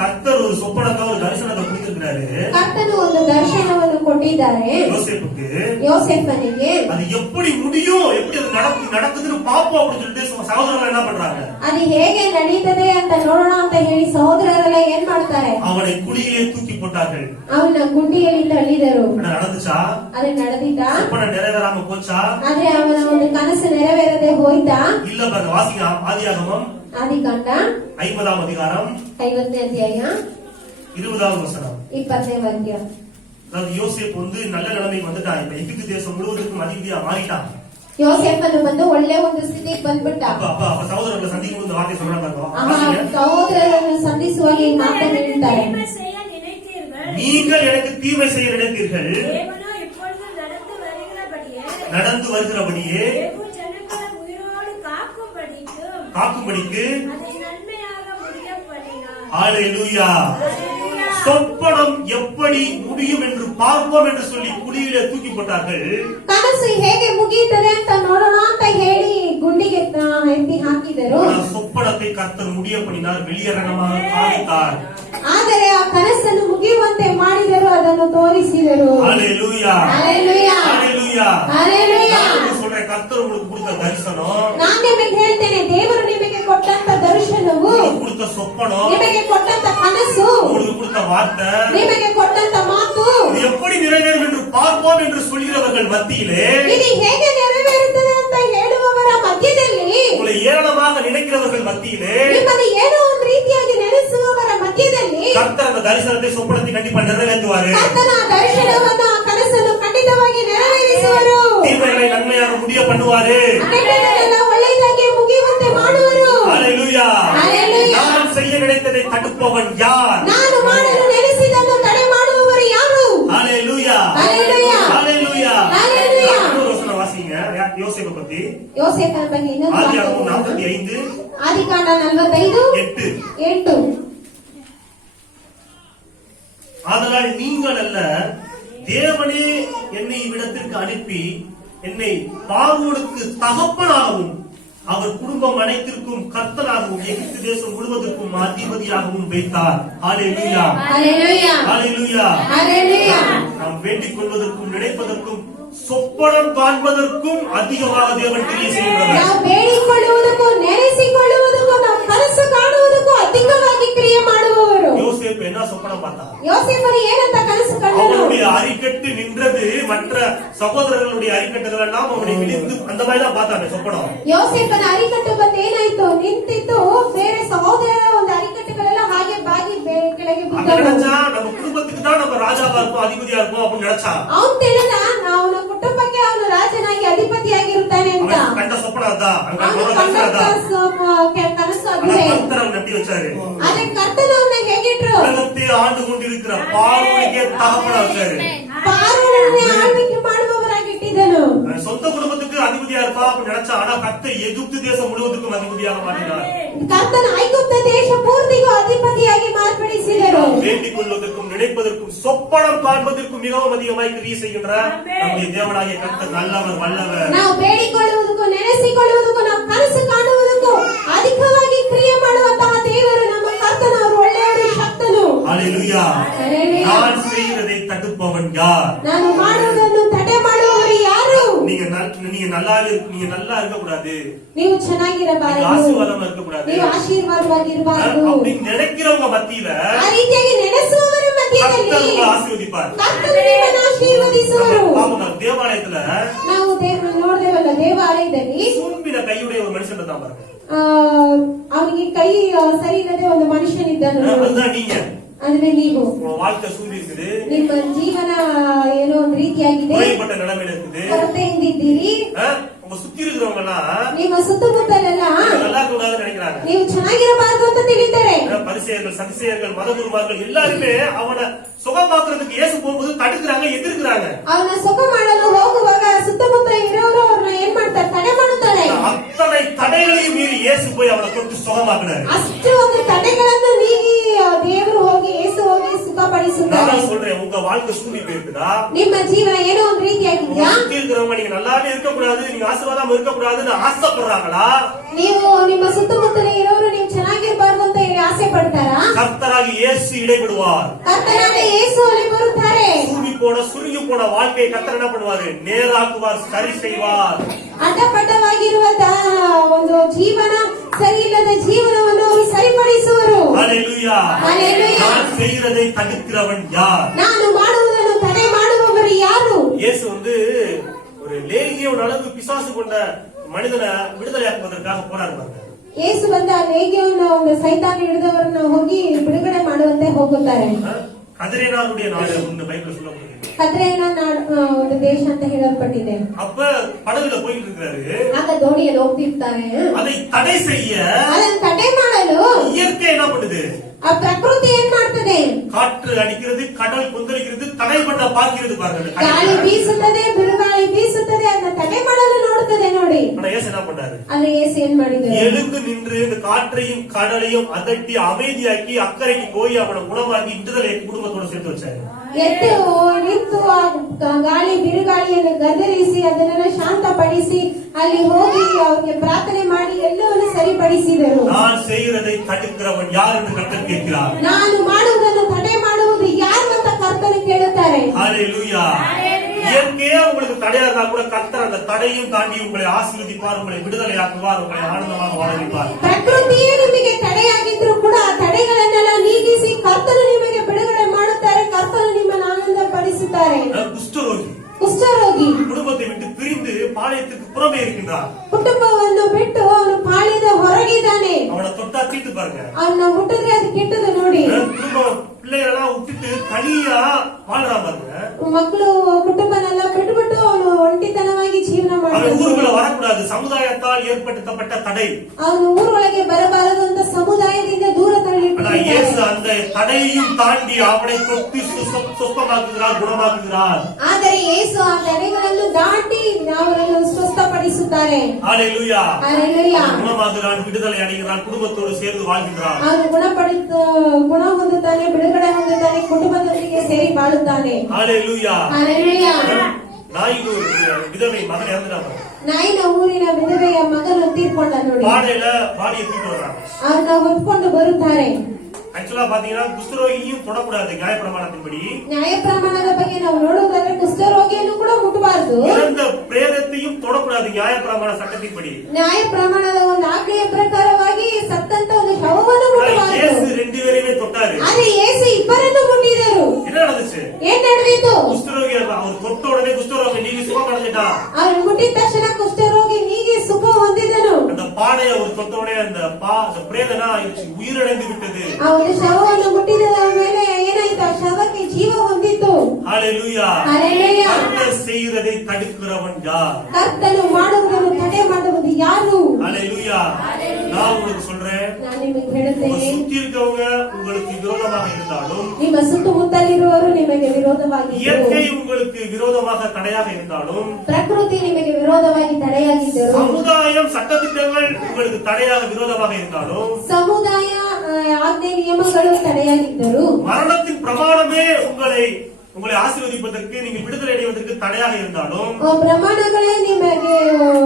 கர்த்தர் ஒரு சொப்பனத்தை ஒரு தரிசனத்தை கொடுத்திருக்கிறாரு ಕರ್ತನು ಒಂದು ದರ್ಶನವನ್ನು ಕೊಟ್ಟಿದ್ದಾರೆ யோசேப்புக்கு. ಯೋಸೇಫನಿಗೆ. அது எப்படி முடியும், எப்படி அது நடக்குதுன்னு பாப்போம் அப்படின்னு சொல்லிட்டு சகோதரர்கள் என்ன பண்றாங்க? ಅದು ಹೇಗೆ ನಡೀತದೆ ಅಂತ ನೋಡೋಣ ಅಂತ ಹೇಳಿ ಸಹೋದರರೆಲ್ಲ ಏನ್ ಮಾಡ್ತಾರೆ? அவனை குழியிலே தூக்கி போட்டார்கள். ಅವನ ಗುಂಡಿಯಲ್ಲಿ ತಳ್ಳಿದರು. நடந்துச்சா? ಅದು ನಡೆದಿದ್ದ? சொப்பனம் நிறைவேறாம போச்சா? ಆದ್ರೆ ಅವನ ಒಂದು ಕನಸು ನೆರವೇರದೆ ಹೋಯ್ತಾ? இல்ல பாருங்க, வாசிங்க ஆதியாகமம் ಆದಿಕಾಂಡ 50ஆம் அதிகாரம் 50ನೇ ಅಧ್ಯಾಯ 20வது வசனம். 20ನೇ ವಾಕ್ಯ. அதாவது யோசேப்பு வந்து நல்ல நிலைமைக்கு வந்துட்டான். இப்ப எகிப்து தேசம் முழுவதுக்கும் அதிபதியா மாறிட்டான். ಯೋಸೇಫನು ಬಂದು ಒಳ್ಳೆ ಒಂದು ಸ್ಥಿತಿಗೆ ಬಂದ್ಬಿಟ್ಟ. அப்ப சகோதரர்களை சந்திக்கும் போது வார்த்தை சொல்றாங்க. ಸಹೋದರರನ್ನು ಸಂಧಿಸುವಾಗ ಈ ಮಾತನ್ನು ಹೇಳ್ತಾರೆ. தீமை செய்ய நினைத்தீர்கள். நீங்கள் எனக்கு தீமை செய்ய நினைத்தீர்கள். தேவனோ இப்பொழுது நடந்து வருகிறபடியே வெகு ஜனங்களை உயிரோடு காக்கும்படிக்கும் காக்கும்படிக்கு அதை நன்மையாக முடிய பண்ணினார். ஹalleluya. ஹalleluya. சொப்பனம் எப்படி முடியும் என்று பார்ப்போம் என்று சொல்லி குழியிலே தூக்கி போட்டார்கள். ಕನಸು ಹೇಗೆ ಮುಗಿಯುತ್ತದೆ ಅಂತ ನೋಡೋಣ ಅಂತ ಹೇಳಿ ಗುಂಡಿಗೆ ಎತ್ತಿ ಹಾಕಿದರು. சொப்பனத்தை கர்த்தர் முடிய பண்ணினார், வெளியரங்கமாக காண்பித்தார். ಆದರೆ ಆ ಕನಸನ್ನು ಮುಗಿಯುವಂತೆ ಮಾಡಿದರು, ಅದನ್ನು ತೋರಿಸಿದರು. ஹalleluya. ஹalleluya. ஹalleluya. ஹalleluya. நான் சொல்றேன், கர்த்தர் உங்களுக்கு கொடுத்த தரிசனம், ನಾನು ನಿಮಗೆ ಹೇಳ್ತೇನೆ, ದೇವರು ನಿಮಗೆ ಕೊಟ್ಟಂತ ದರ್ಶನವು, கொடுத்த சொப்பனம், ನಿಮಗೆ ಕೊಟ್ಟಂತ ಕನಸು, உங்களுக்கு கொடுத்த வார்த்தை, ನಿಮಗೆ ಕೊಟ್ಟಂತ ಮಾತು இது எப்படி நிறைவேறும் என்று பார்ப்போம் என்று சொல்கிறவர்கள் மத்தியிலே, ಇದು ಹೇಗೆ ನೆರವೇರುತ್ತದೆ ಅಂತ ಹೇಳುವವರ ಮಧ್ಯದಲ್ಲಿ, உங்களை ஏளனமாக நினைக்கிறவர்கள் மத்தியிலே, ನಿಮ್ಮನ್ನು ಏನೋ ಒಂದು ರೀತಿಯಾಗಿ ನೆನೆಸುವವರ ಮಧ್ಯದಲ್ಲಿ கர்த்தர் அந்த தரிசனத்தை சொப்பனத்தை கண்டிப்பா நிறைவேற்றுவாரு. ಕರ್ತನ ದರ್ಶನವನ್ನು, ಆ ಕನಸನ್ನು ಖಂಡಿತವಾಗಿ ನೆರವೇರಿಸುವರು. தீமைகளை நன்மையாக முடிய பண்ணுவாரு. ಕೆಟ್ಟದ್ದನ್ನೆಲ್ಲ ಒಳ್ಳೆಯದಾಗಿ ಮುಗಿಯುವಂತೆ ಮಾಡುವರು. ஹalleluya. ஹalleluya. நான் செய்ய நினைத்ததை தடுப்பவன் யார்? ನಾನು ಮಾಡಲು ನೆನೆಸಿದ್ದನ್ನು ತಡೆ ಮಾಡುವವರು ಯಾರು? ஹalleluya. ஹalleluya. ஹalleluya. ஹalleluya. இன்னொரு வசனம் வாசிங்க, யோசேப்பை பத்தி. ಯೋಸೇಫನ ಬಗ್ಗೆ ಇನ್ನೊಂದು ஆதியாகமம் ವಾಕ್ಯ. 45 ಆದಿಕಾಂಡ 45 8. 8. ஆதலால் நீங்கள் அல்ல, தேவனே என்னை இவ்விடத்திற்கு அனுப்பி என்னை பார்வோனுக்கு தகப்பனாகவும் அவர் குடும்பம் அனைத்திற்கும் கர்த்தராகவும் எகிப்து தேசம் முழுவதற்கும் அதிபதியாகவும் வைத்தார். ஹalleluya. ஹalleluya. ஹalleluya. ஹalleluya. நாம் வேண்டிக் கொள்வதற்கும் நினைப்பதற்கும் சொப்பனம் காண்பதற்கும் அதிகமாக தேவன் கிரியை செய்கிறார். ನಾವು ಬೇಡಿಕೊಳ್ಳುವುದಕ್ಕೂ ನೆನೆಸಿಕೊಳ್ಳುವುದಕ್ಕೂ ನಾವು ಕನಸು ಕಾಣುವುದಕ್ಕೂ ಅಧಿಕವಾಗಿ ಕ್ರಿಯೆ ಮಾಡುವವರು. யோசேப்பு என்ன சொப்பனம் பார்த்தார்? ಯೋಸೇಫನು ಏನಂತ ಕನಸು ಕಂಡನು? அவனுடைய அரிக்கட்டு நின்றது, மற்ற சகோதரர்களுடைய அரிக்கட்டுகள் எல்லாம் அவனை விழித்து அந்த மாதிரி தான் பார்த்தாங்க சொப்பனம். ಯೋಸೇಫನ ಅರಿಕಟ್ಟು ಬಂದು ಏನಾಯ್ತು, ನಿಂತಿತ್ತು, ಬೇರೆ ಸಹೋದರರ ಒಂದು ಅರಿಕಟ್ಟುಗಳೆಲ್ಲ ಹಾಗೆ ಬಾಗಿ ಕೆಳಗೆ ಬಿದ್ದವು. நினைச்சா நம்ம குடும்பத்துக்கு தான் நம்ம ராஜாவா இருப்போம், அதிபதியா இருப்போம் அப்படின்னு நினைச்சான். ಅವನು ತಿಳಿದ ಅವನ ಕುಟುಂಬಕ್ಕೆ ಅವನು ರಾಜನಾಗಿ ಅಧಿಪತಿಯಾಗಿರುತ್ತಾನೆ ಅಂತ. அவன் கண்ட சொப்பனம் அதான், அவன் ಅವನು கண்ட கனசு அதான். ಕನಸು ஆனா ಅದೇ. கர்த்தர் அவனை எப்படி வச்சாரு? ಆದ್ರೆ ಕರ್ತನವನ್ನ ಹೇಗಿಟ್ರು? உலகத்தை ஆண்டு கொண்டிருக்கிற பார்வோனுக்கே தகப்பனா வச்சாரு. ಪಾರೋಳನ್ನೇ ಆಳ್ವಿಕೆ ಮಾಡುವವರಾಗಿಟ್ಟಿದ್ದನು. அவன் சொந்த குடும்பத்துக்கு அதிபதியா இருப்பா அப்படின்னு நினைச்சான். ஆனா கர்த்தர் எகிப்து தேசம் முழுவதுக்கும் அதிபதியாக மாற்றினார். ಕರ್ತನ ಐಗುಪ್ತ ದೇಶ ಪೂರ್ತಿಗೂ ಅಧಿಪತಿಯಾಗಿ ಮಾರ್ಪಡಿಸಿದರು. வேண்டிக் கொள்வதற்கும் நினைப்பதற்கும் சொப்பனம் காண்பதற்கும் மிகவும் அதிகமாய் கிரியை செய்கின்ற நம்முடைய தேவனாகிய கர்த்தர் நல்லவர், வல்லவர். ನಾವು ಬೇಡಿಕೊಳ್ಳುವುದಕ್ಕೂ ನೆನೆಸಿಕೊಳ್ಳುವುದಕ್ಕೂ ನಾವು ಕನಸು ಕಾಣುವುದಕ್ಕೂ ಅಧಿಕವಾಗಿ ಕ್ರಿಯೆ ಮಾಡುವಂತಹ ದೇವರು ನಮ್ಮ ಕರ್ತನವರು, ಒಳ್ಳೆಯವರು, ಶಕ್ತನು. ஹalleluya. ஹalleluya. நான் செய்கிறதை தடுப்பவன் யார்? ನಾನು ಮಾಡುವುದನ್ನು ತಡೆ ಮಾಡುವವರು ಯಾರು? நீங்க நல்லா இருக்க கூடாது, ನೀವು ಚೆನ್ನಾಗಿರಬಾರದು, ஆசீர்வாதமா இருக்க கூடாது ನೀವು ಆಶೀರ್ವಾದವಾಗಿರಬಾರದು அப்படின்னு நினைக்கிறவங்க மத்தியில ಆ ರೀತಿಯಾಗಿ ನೆನೆಸುವವರ ಮಧ್ಯದಲ್ಲಿ கர்த்தர் உங்களை ஆசீர்வதிப்பார். ಕರ್ತನು ನಿಮ್ಮನ್ನು ಆಶೀರ್ವದಿಸುವರು. பாருங்க, தேவாலயத்துல ನಾವು ನೋಡ್ದೇವಲ್ಲ, ದೇವಾಲಯದಲ್ಲಿ சூம்பின கையுடைய ஒரு மனுஷன் தான் பாருங்க. ಅವನಿಗೆ ಕೈ ಸರಿ ಇಲ್ಲದೆ ಒಂದು ಮನುಷ್ಯನಿದ್ದನು. அதுதான் நீங்க. ಅಂದ್ರೆ ನೀವು, உங்க வாழ்க்கை சூம்பி இருக்குது, ನಿಮ್ಮ ಜೀವನ ಏನೋ ಒಂದು ರೀತಿಯಾಗಿದೆ, குறைபட்ட நிலைமையில இருக்குது. ಕೊರತೆಯಿಂದ ಇದ್ದೀರಿ. உங்க சுத்தி இருக்கிறவங்க எல்லாம் ನಿಮ್ಮ ಸುತ್ತಮುತ್ತಲೆಲ್ಲ நல்லா இருக்க கூடாதுன்னு நினைக்கிறாங்க. ನೀವು ಚೆನ್ನಾಗಿರಬಾರದು ಅಂತ ತಿಳಿತಾರೆ. பரிசேயர்கள், சதுசேயர்கள், மதகுருமார்கள் எல்லாருமே அவனை சுகமாக்குறதுக்கு இயேசு போகும்போது தடுக்கிறாங்க, எதிர்க்கிறாங்க. ಅವನ ಸುಖ ಮಾಡಲು ಹೋಗುವಾಗ ಸುತ್ತಮುತ್ತ ಇರೋರು ಅವ್ರನ್ನ ಏನ್ ಮಾಡ್ತಾರೆ, ತಡೆ ಮಾಡುತ್ತಾರೆ. அத்தனை தடைகளையும் மீறி இயேசு போய் அவனை தொட்டு சுகமாக்குறாரு. ಅಷ್ಟು ಒಂದು ತಡೆಗಳನ್ನು ನೀಗಿ ದೇವರು ಹೋಗಿ, ಯೇಸು ಹೋಗಿ ಸುಖಪಡಿಸುತ್ತಾರೆ. நான் சொல்றேன், உங்க வாழ்க்கை சூம்பி போயிருக்குதா? ನಿಮ್ಮ ಜೀವನ ಏನೋ ಒಂದು ರೀತಿಯಾಗಿದ್ಯಾ? சுத்தி இருக்கிறவங்க நீங்க நல்லாவே இருக்க கூடாது, நீங்க ஆசீர்வாதமா இருக்க கூடாதுன்னு ஆசைப்படுறாங்களா? ನೀವು ನಿಮ್ಮ ಸುತ್ತಮುತ್ತಲೇ ಇರೋರು ನೀವು ಚೆನ್ನಾಗಿರ್ಬಾರ್ದು ಅಂತ ಹೇಳಿ ಆಸೆ ಪಡ್ತಾರಾ? கர்த்தராகிய இயேசு இடைபடுவார். ಕರ್ತನಾದ ಯೇಸು ಅಲ್ಲಿ ಬರುತ್ತಾರೆ. கூடி போன சுருங்கி போன வாழ்க்கையை கர்த்தர் என்ன பண்ணுவாரு? நேராக்குவார், சரி செய்வார். ಅಡ್ಡಪಡ್ಡವಾಗಿರುವಂತಹ ಒಂದು ಜೀವನ ಸರಿ ಇಲ್ಲದ ಜೀವನವನ್ನು ಅವರು ಸರಿಪಡಿಸುವರು. ஹalleluya. ஹalleluya. நான் செய்கிறதை தடுக்கிறவன் யார்? ನಾನು ಮಾಡುವುದನ್ನು ತಡೆ ಮಾಡುವವರು ಯಾರು? இயேசு ஒரு லேகியோன் அளவு பிசாசு கொண்ட மனிதனை விடுதலையாக்குவதற்காக போராடு பாருங்க. ಯೇಸು ಬಂದ ಲೇಗಿಯವನ್ನ ಒಂದು ಸೈತಾನ ಹಿಡಿದವರನ್ನ ಹೋಗಿ ಬಿಡುಗಡೆ ಮಾಡುವಂತೆ ಹೋಗುತ್ತಾರೆ. கதிரேனாருடைய நாடு பைபிள் சொல்லப்படுது. ಕದ್ರೇನ ಒಂದು ದೇಶ ಅಂತ ಹೇಳಲ್ಪಟ್ಟಿದೆ. அப்ப படகுல போயிட்டு இருக்காரு. ಆಗ ದೋಣಿಯಲ್ಲಿ ಹೋಗ್ತಿರ್ತಾರೆ. அதை தடை செய்ய, ಅದನ್ನು ತಡೆ ಮಾಡಲು இயற்கை என்ன பண்ணுது? ಆ ಪ್ರಕೃತಿ ಏನ್ ಮಾಡ್ತದೆ? காற்று அடிக்கிறது, கடல் கொந்தளிக்கிறது, தடை பண்ண பார்க்கிறது பாருங்க. ಗಾಳಿ ಬೀಸುತ್ತದೆ, ಬಿರುಗಾಳಿ ಬೀಸುತ್ತದೆ, ಅದನ್ನ ತಡೆ ಮಾಡಲು ನೋಡುತ್ತದೆ ನೋಡಿ. ஆனா இயேசு என்ன பண்ணாரு? ಆದ್ರೆ ಯೇಸು ಏನ್ ಮಾಡಿದ್ರು? எழுந்து நின்று இந்த காற்றையும் கடலையும் அதட்டி அமைதியாக்கி அக்கறைக்கு போய் அவனை குணமாக்கி விடுதலை குடும்பத்தோட சேர்த்து வச்சாரு. ಎದ್ದು ನಿಂತು ಆ ಗಾಳಿ ಬಿರುಗಾಳಿಯನ್ನು ಗದರಿಸಿ ಅದನ್ನೆಲ್ಲ ಶಾಂತಪಡಿಸಿ ಅಲ್ಲಿ ಹೋಗಿ ಅವ್ರಿಗೆ ಪ್ರಾರ್ಥನೆ ಮಾಡಿ ಎಲ್ಲವನ್ನು ಸರಿಪಡಿಸಿದರು. நான் செய்கிறதை தடுக்கிறவன் யார் என்று கர்த்தர் கேட்கிறார். ನಾನು ಮಾಡುವುದನ್ನು ತಡೆ ಮಾಡುವುದು ಯಾರು ಅಂತ ಕರ್ತನು ಕೇಳುತ್ತಾರೆ. ஹalleluya. இயற்கையா உங்களுக்கு தடையா இருந்தா கூட கர்த்தர் அந்த தடையும் தாண்டி உங்களை ஆசீர்வதிப்பார், உங்களை விடுதலையாக்குவார், உங்களை ஆனந்தமாக வாழ வைப்பார். ಪ್ರಕೃತಿಯೇ ನಿಮಗೆ ತಡೆಯಾಗಿದ್ರು ಕೂಡ ಆ ತಡೆಗಳನ್ನೆಲ್ಲ ನೀಗಿಸಿ ಕರ್ತನು ನಿಮಗೆ ಬಿಡುಗಡೆ ಮಾಡುತ್ತಾರೆ. ಕರ್ತನು ನಿಮ್ಮನ್ನು ಆನಂದ ಪಡಿಸುತ್ತಾರೆ. குஷ்டரோகி குடும்பத்தை விட்டு பிரிந்து பாளையத்துக்கு புறமே இருக்கின்றார். ಕುಟುಂಬವನ್ನು ಬಿಟ್ಟು ಅವನು ಪಾಳ್ಯದ ಹೊರಗಿದ್ದಾನೆ. அவனை தொட்டா தீட்டு பாருங்க. ಅವನ್ನ ಮುಟ್ಟಿದ್ರೆ ಅದು ಕೆಟ್ಟದು ನೋಡಿ. குடும்பம் பிள்ளைகளெல்லாம் விட்டுட்டு தனியா வாழ்றான் பாருங்க. ಮಕ್ಕಳು ಕುಟುಂಬನೆಲ್ಲ ಬಿಟ್ಬಿಟ್ಟು ಅವನು ಒಂಟಿತನವಾಗಿ ಜೀವನ ಮಾಡ್ತಾನೆ. ஊருக்குள்ள வரக்கூடாது, சமுதாயத்தால் ஏற்படுத்தப்பட்ட தடை. ಅವನು ಊರೊಳಗೆ ಬರಬಾರದು ಅಂತ ಸಮುದಾಯದಿಂದ ದೂರ ತಳ್ಳಿಬಿಟ್ಟಿದ್ದಾನೆ. இயேசு அந்த தடையையும் தாண்டி அவனை தொட்டு சுஸ்தமாக்குகிறார், குணமாக்குகிறார். ಆದರೆ ಯೇಸು ಆ ತಡೆಗಳನ್ನು ದಾಟಿ ಅವರನ್ನು ಸ್ವಸ್ಥಪಡಿಸುತ್ತಾರೆ. ஹalleluya. ஹalleluya. குணமாக்குகிறான், விடுதலை அடைகிறான், குடும்பத்தோடு சேர்ந்து வாழ்கிறான். ಅವನು ಗುಣ ಹೊಂದುತ್ತಾನೆ, ಬಿಡುಗಡೆ ಹೊಂದುತ್ತಾನೆ, ಕುಟುಂಬದೊಂದಿಗೆ ಸೇರಿ ಬಾಳುತ್ತಾನೆ. ஹalleluya. ஹalleluya. நாயினு விதவை மகன் இறந்துட்டாங்க. ನಾಯಿನ ಊರಿನ ವಿಧವೆಯ ಮಗನು ತೀರ್ಕೊಂಡ ನೋಡಿ. பாடையில பாடியை தூக்கிட்டு வர்றாங்க. ಅವನ್ನ ಹೊತ್ಕೊಂಡು ಬರುತ್ತಾರೆ. ஆக்சுவலா பாத்தீங்கன்னா குஷ்டரோகியும் தொடக்கூடாது நியாயப்பிரமாணத்தின்படி. ನ್ಯಾಯಪ್ರಮಾಣದ ಬಗ್ಗೆ ನಾವು ನೋಡುವುದಾದ್ರೆ ಕುಷ್ಠರೋಗಿಯನ್ನು ಕೂಡ ಮುಟ್ಟಬಾರದು. இறந்த பிரேதத்தையும் தொடக்கூடாது நியாயப்பிரமாಣ சட்டத்தின்படி. ನ್ಯಾಯಪ್ರಮಾಣದ ಒಂದು ಆಜ್ಞೆಯ ಪ್ರಕಾರವಾಗಿ ಸತ್ತಂತ ಒಂದು ಶವವನ್ನು ಮುಟ್ಟಬಾರದು. இயேசு ரெண்டு பேரையுமே தொட்டாரு. ಆದ್ರೆ ಯೇಸು ಇಬ್ಬರನ್ನು ಮುಟ್ಟಿದರು. என்ன நடந்துச்சு? ಏನ್ ನಡೆದಿತ್ತು? குஷ்டரோகி அவர் தொட்ட உடனே குஷ்டரோகி நீங்க சுகம் அடைஞ்சிட்டா. ಅವನು ಮುಟ್ಟಿದ ತಕ್ಷಣ ಕುಷ್ಠರೋಗಿ ನೀಗಿ ಸುಖ ಹೊಂದಿದನು. அந்த பாடையை அவர் தொட்ட உடனே அந்த பிரேதனா உயிரிழந்து விட்டது. ಅವನು ಶವವನ್ನು ಮುಟ್ಟಿದ ಮೇಲೆ ಏನಾಯ್ತು? ಆ ಶವಕ್ಕೆ ಜೀವ ಹೊಂದಿತ್ತು. ஹalleluya. ஹalleluya. கர்த்தர் செய்கிறதை தடுக்கிறவன் யார்? ಕರ್ತನು ಮಾಡುವುದನ್ನು ತಡೆ ಮಾಡುವುದು ಯಾರು? ஹalleluya. நான் உங்களுக்கு சொல்றேன், ನಾನು ನಿಮಗೆ ಹೇಳುತ್ತೇನೆ, சுத்தி இருக்கவங்க உங்களுக்கு விரோதமாக இருந்தாலும், ನಿಮ್ಮ ಸುತ್ತಮುತ್ತಲಿರುವವರು ನಿಮಗೆ ವಿರೋಧವಾಗಿ, இயற்கை உங்களுக்கு விரோதமாக தடையாக இருந்தாலும், ಪ್ರಕೃತಿ ನಿಮಗೆ ವಿರೋಧವಾಗಿ ತಡೆಯಾಗಿದ್ದರು, சமுதாயம் சட்டத்திட்டங்கள் உங்களுக்கு தடையாக விரோதமாக இருந்தாலும், ಸಮುದಾಯ ಆಜ್ಞೆ ನಿಯಮಗಳು ತಡೆಯಾಗಿದ್ದರು, மரணத்தின் பிரமாணமே உங்களை ஆசீர்வதிப்பதற்கு, நீங்கள் விடுதலை அடைவதற்கு தடையாக இருந்தாலும், ಪ್ರಮಾಣಗಳೇ ನಿಮಗೆ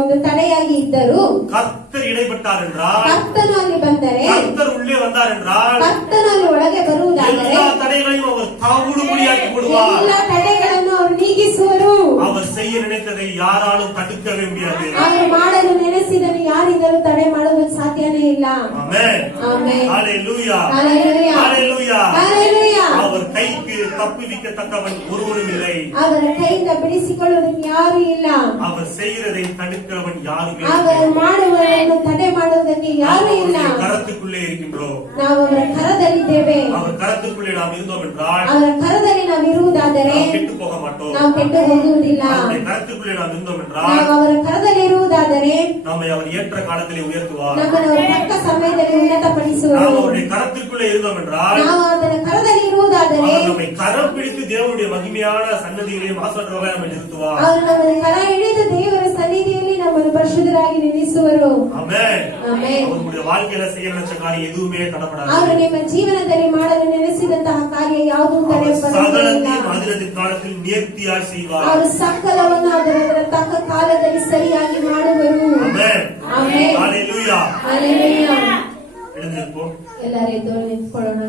ಒಂದು ತಡೆಯಾಗಿ ಇದ್ದರು, கர்த்தர் இடைப்பட்டார் என்றால், ಕರ್ತನು ಅಲ್ಲಿ ಬಂದರೆ, கர்த்தர் உள்ளே வந்தார் என்றால், ಕರ್ತನು ಅಲ್ಲಿ ಒಳಗೆ ಬರುವುದಾದರೆ எல்லா தடைகளையும் அவர் தாவுடுபடியாக்கி விடுவார். ಎಲ್ಲ ತಡೆಗಳನ್ನು ಅವರು ನೀಗಿಸುವರು. அவர் செய்ய நினைத்ததை யாராலும் தடுக்கவே முடியாது. ಅವರು ಮಾಡಲು ನೆನೆಸಿದನು ಯಾರಿಂದಲೂ ತಡೆ ಮಾಡುವುದು ಸಾಧ್ಯನೇ ಇಲ್ಲ. ஆமென். ஆமென். ஹalleluya. ஹalleluya. ஹalleluya. ஹalleluya. அவர் கைக்கு தப்புவிக்கத்தக்கவன் ஒருவனும் இல்லை. ಅವರ ಕೈಯಿಂದ ಬಿಡಿಸಿಕೊಳ್ಳುವುದಕ್ಕೆ ಯಾರು ಇಲ್ಲ. அவர் செய்கிறதை தடுக்கிறவன் யாருமே ಅವರು இல்லை. ಮಾಡುವುದನ್ನು ತಡೆ ಮಾಡುವುದಕ್ಕೆ ಯಾರು ಇಲ್ಲ. அவருடைய கரத்துக்குள்ளே இருக்கின்றோம். ನಾವು ಅವರ ಕರದಲ್ಲಿದ್ದೇವೆ. அவர் கரத்துக்குள்ளே நாம் இருந்தோம் என்றால் ಅವರ ಕರದಲ್ಲಿ ನಾವು ಇರುವುದಾದರೆ நாம் கெட்டு போக மாட்டோம். ನಾವು ಕೆಟ್ಟು ಹೋಗುವುದಿಲ್ಲ. அவருடைய கரத்துக்குள்ளே நாம் இருந்தோம் என்றால் ನಾವು ಅವರ ಕರದಲ್ಲಿ ಇರುವುದಾದರೆ நம்மை அவர் ஏற்ற காலத்திலே உயர்த்துவார். ನಮ್ಮನ್ನು ಅವರು ತಕ್ಕ ಸಮಯದಲ್ಲಿ ಉನ್ನತಪಡಿಸುವರು. நாம் அவருடைய கரத்துக்குள்ளே இருந்தோம் என்றால் ನಾವು ಆತನ ಕರದಲ್ಲಿ ಇರುವುದಾದರೆ அவர் நம்மை கரம் பிடித்து தேவனுடைய மகிமையான சன்னதியிலே மாசற்றவராய் நம்மை நிறுத்துவார். ಅವರು ನಮ್ಮನ್ನು ಕರ ಹಿಡಿದು ದೇವರ ಸನ್ನಿಧಿಯಲ್ಲಿ ನಮ್ಮನ್ನು ಪರಿಶುದ್ಧರಾಗಿ ನಿಲ್ಲಿಸುವರು. ஆமென். ಆಮೆನ್. அவருடைய வாழ்க்கையில செய்ய நினைச்ச காரியம் எதுவுமே தடப்படாது. ಅವರು ನಿಮ್ಮ ಜೀವನದಲ್ಲಿ ಮಾಡಲು ನೆನೆಸಿದಂತಹ ಕಾರ್ಯ ಯಾವುದೂ அவர் சகலத்தையும் ತಡೆಯಲ್ಲ. அதிரதின் காலத்தில் நேர்த்தியாய் செய்வார். ಅವರು ಸಕಲವನ್ನು ಅದರ ತಕ್ಕ ಕಾಲದಲ್ಲಿ ಸರಿಯಾಗಿ ಮಾಡುವರು. ஆமென். ಆಮೆನ್. ஹalleluya. ಹಲ್ಲೆಲೂಯಾ. எழுந்திருப்போம். ಎಲ್ಲರೂ ಎದ್ದು ನಿಂತ್ಕೊಳ್ಳೋಣ.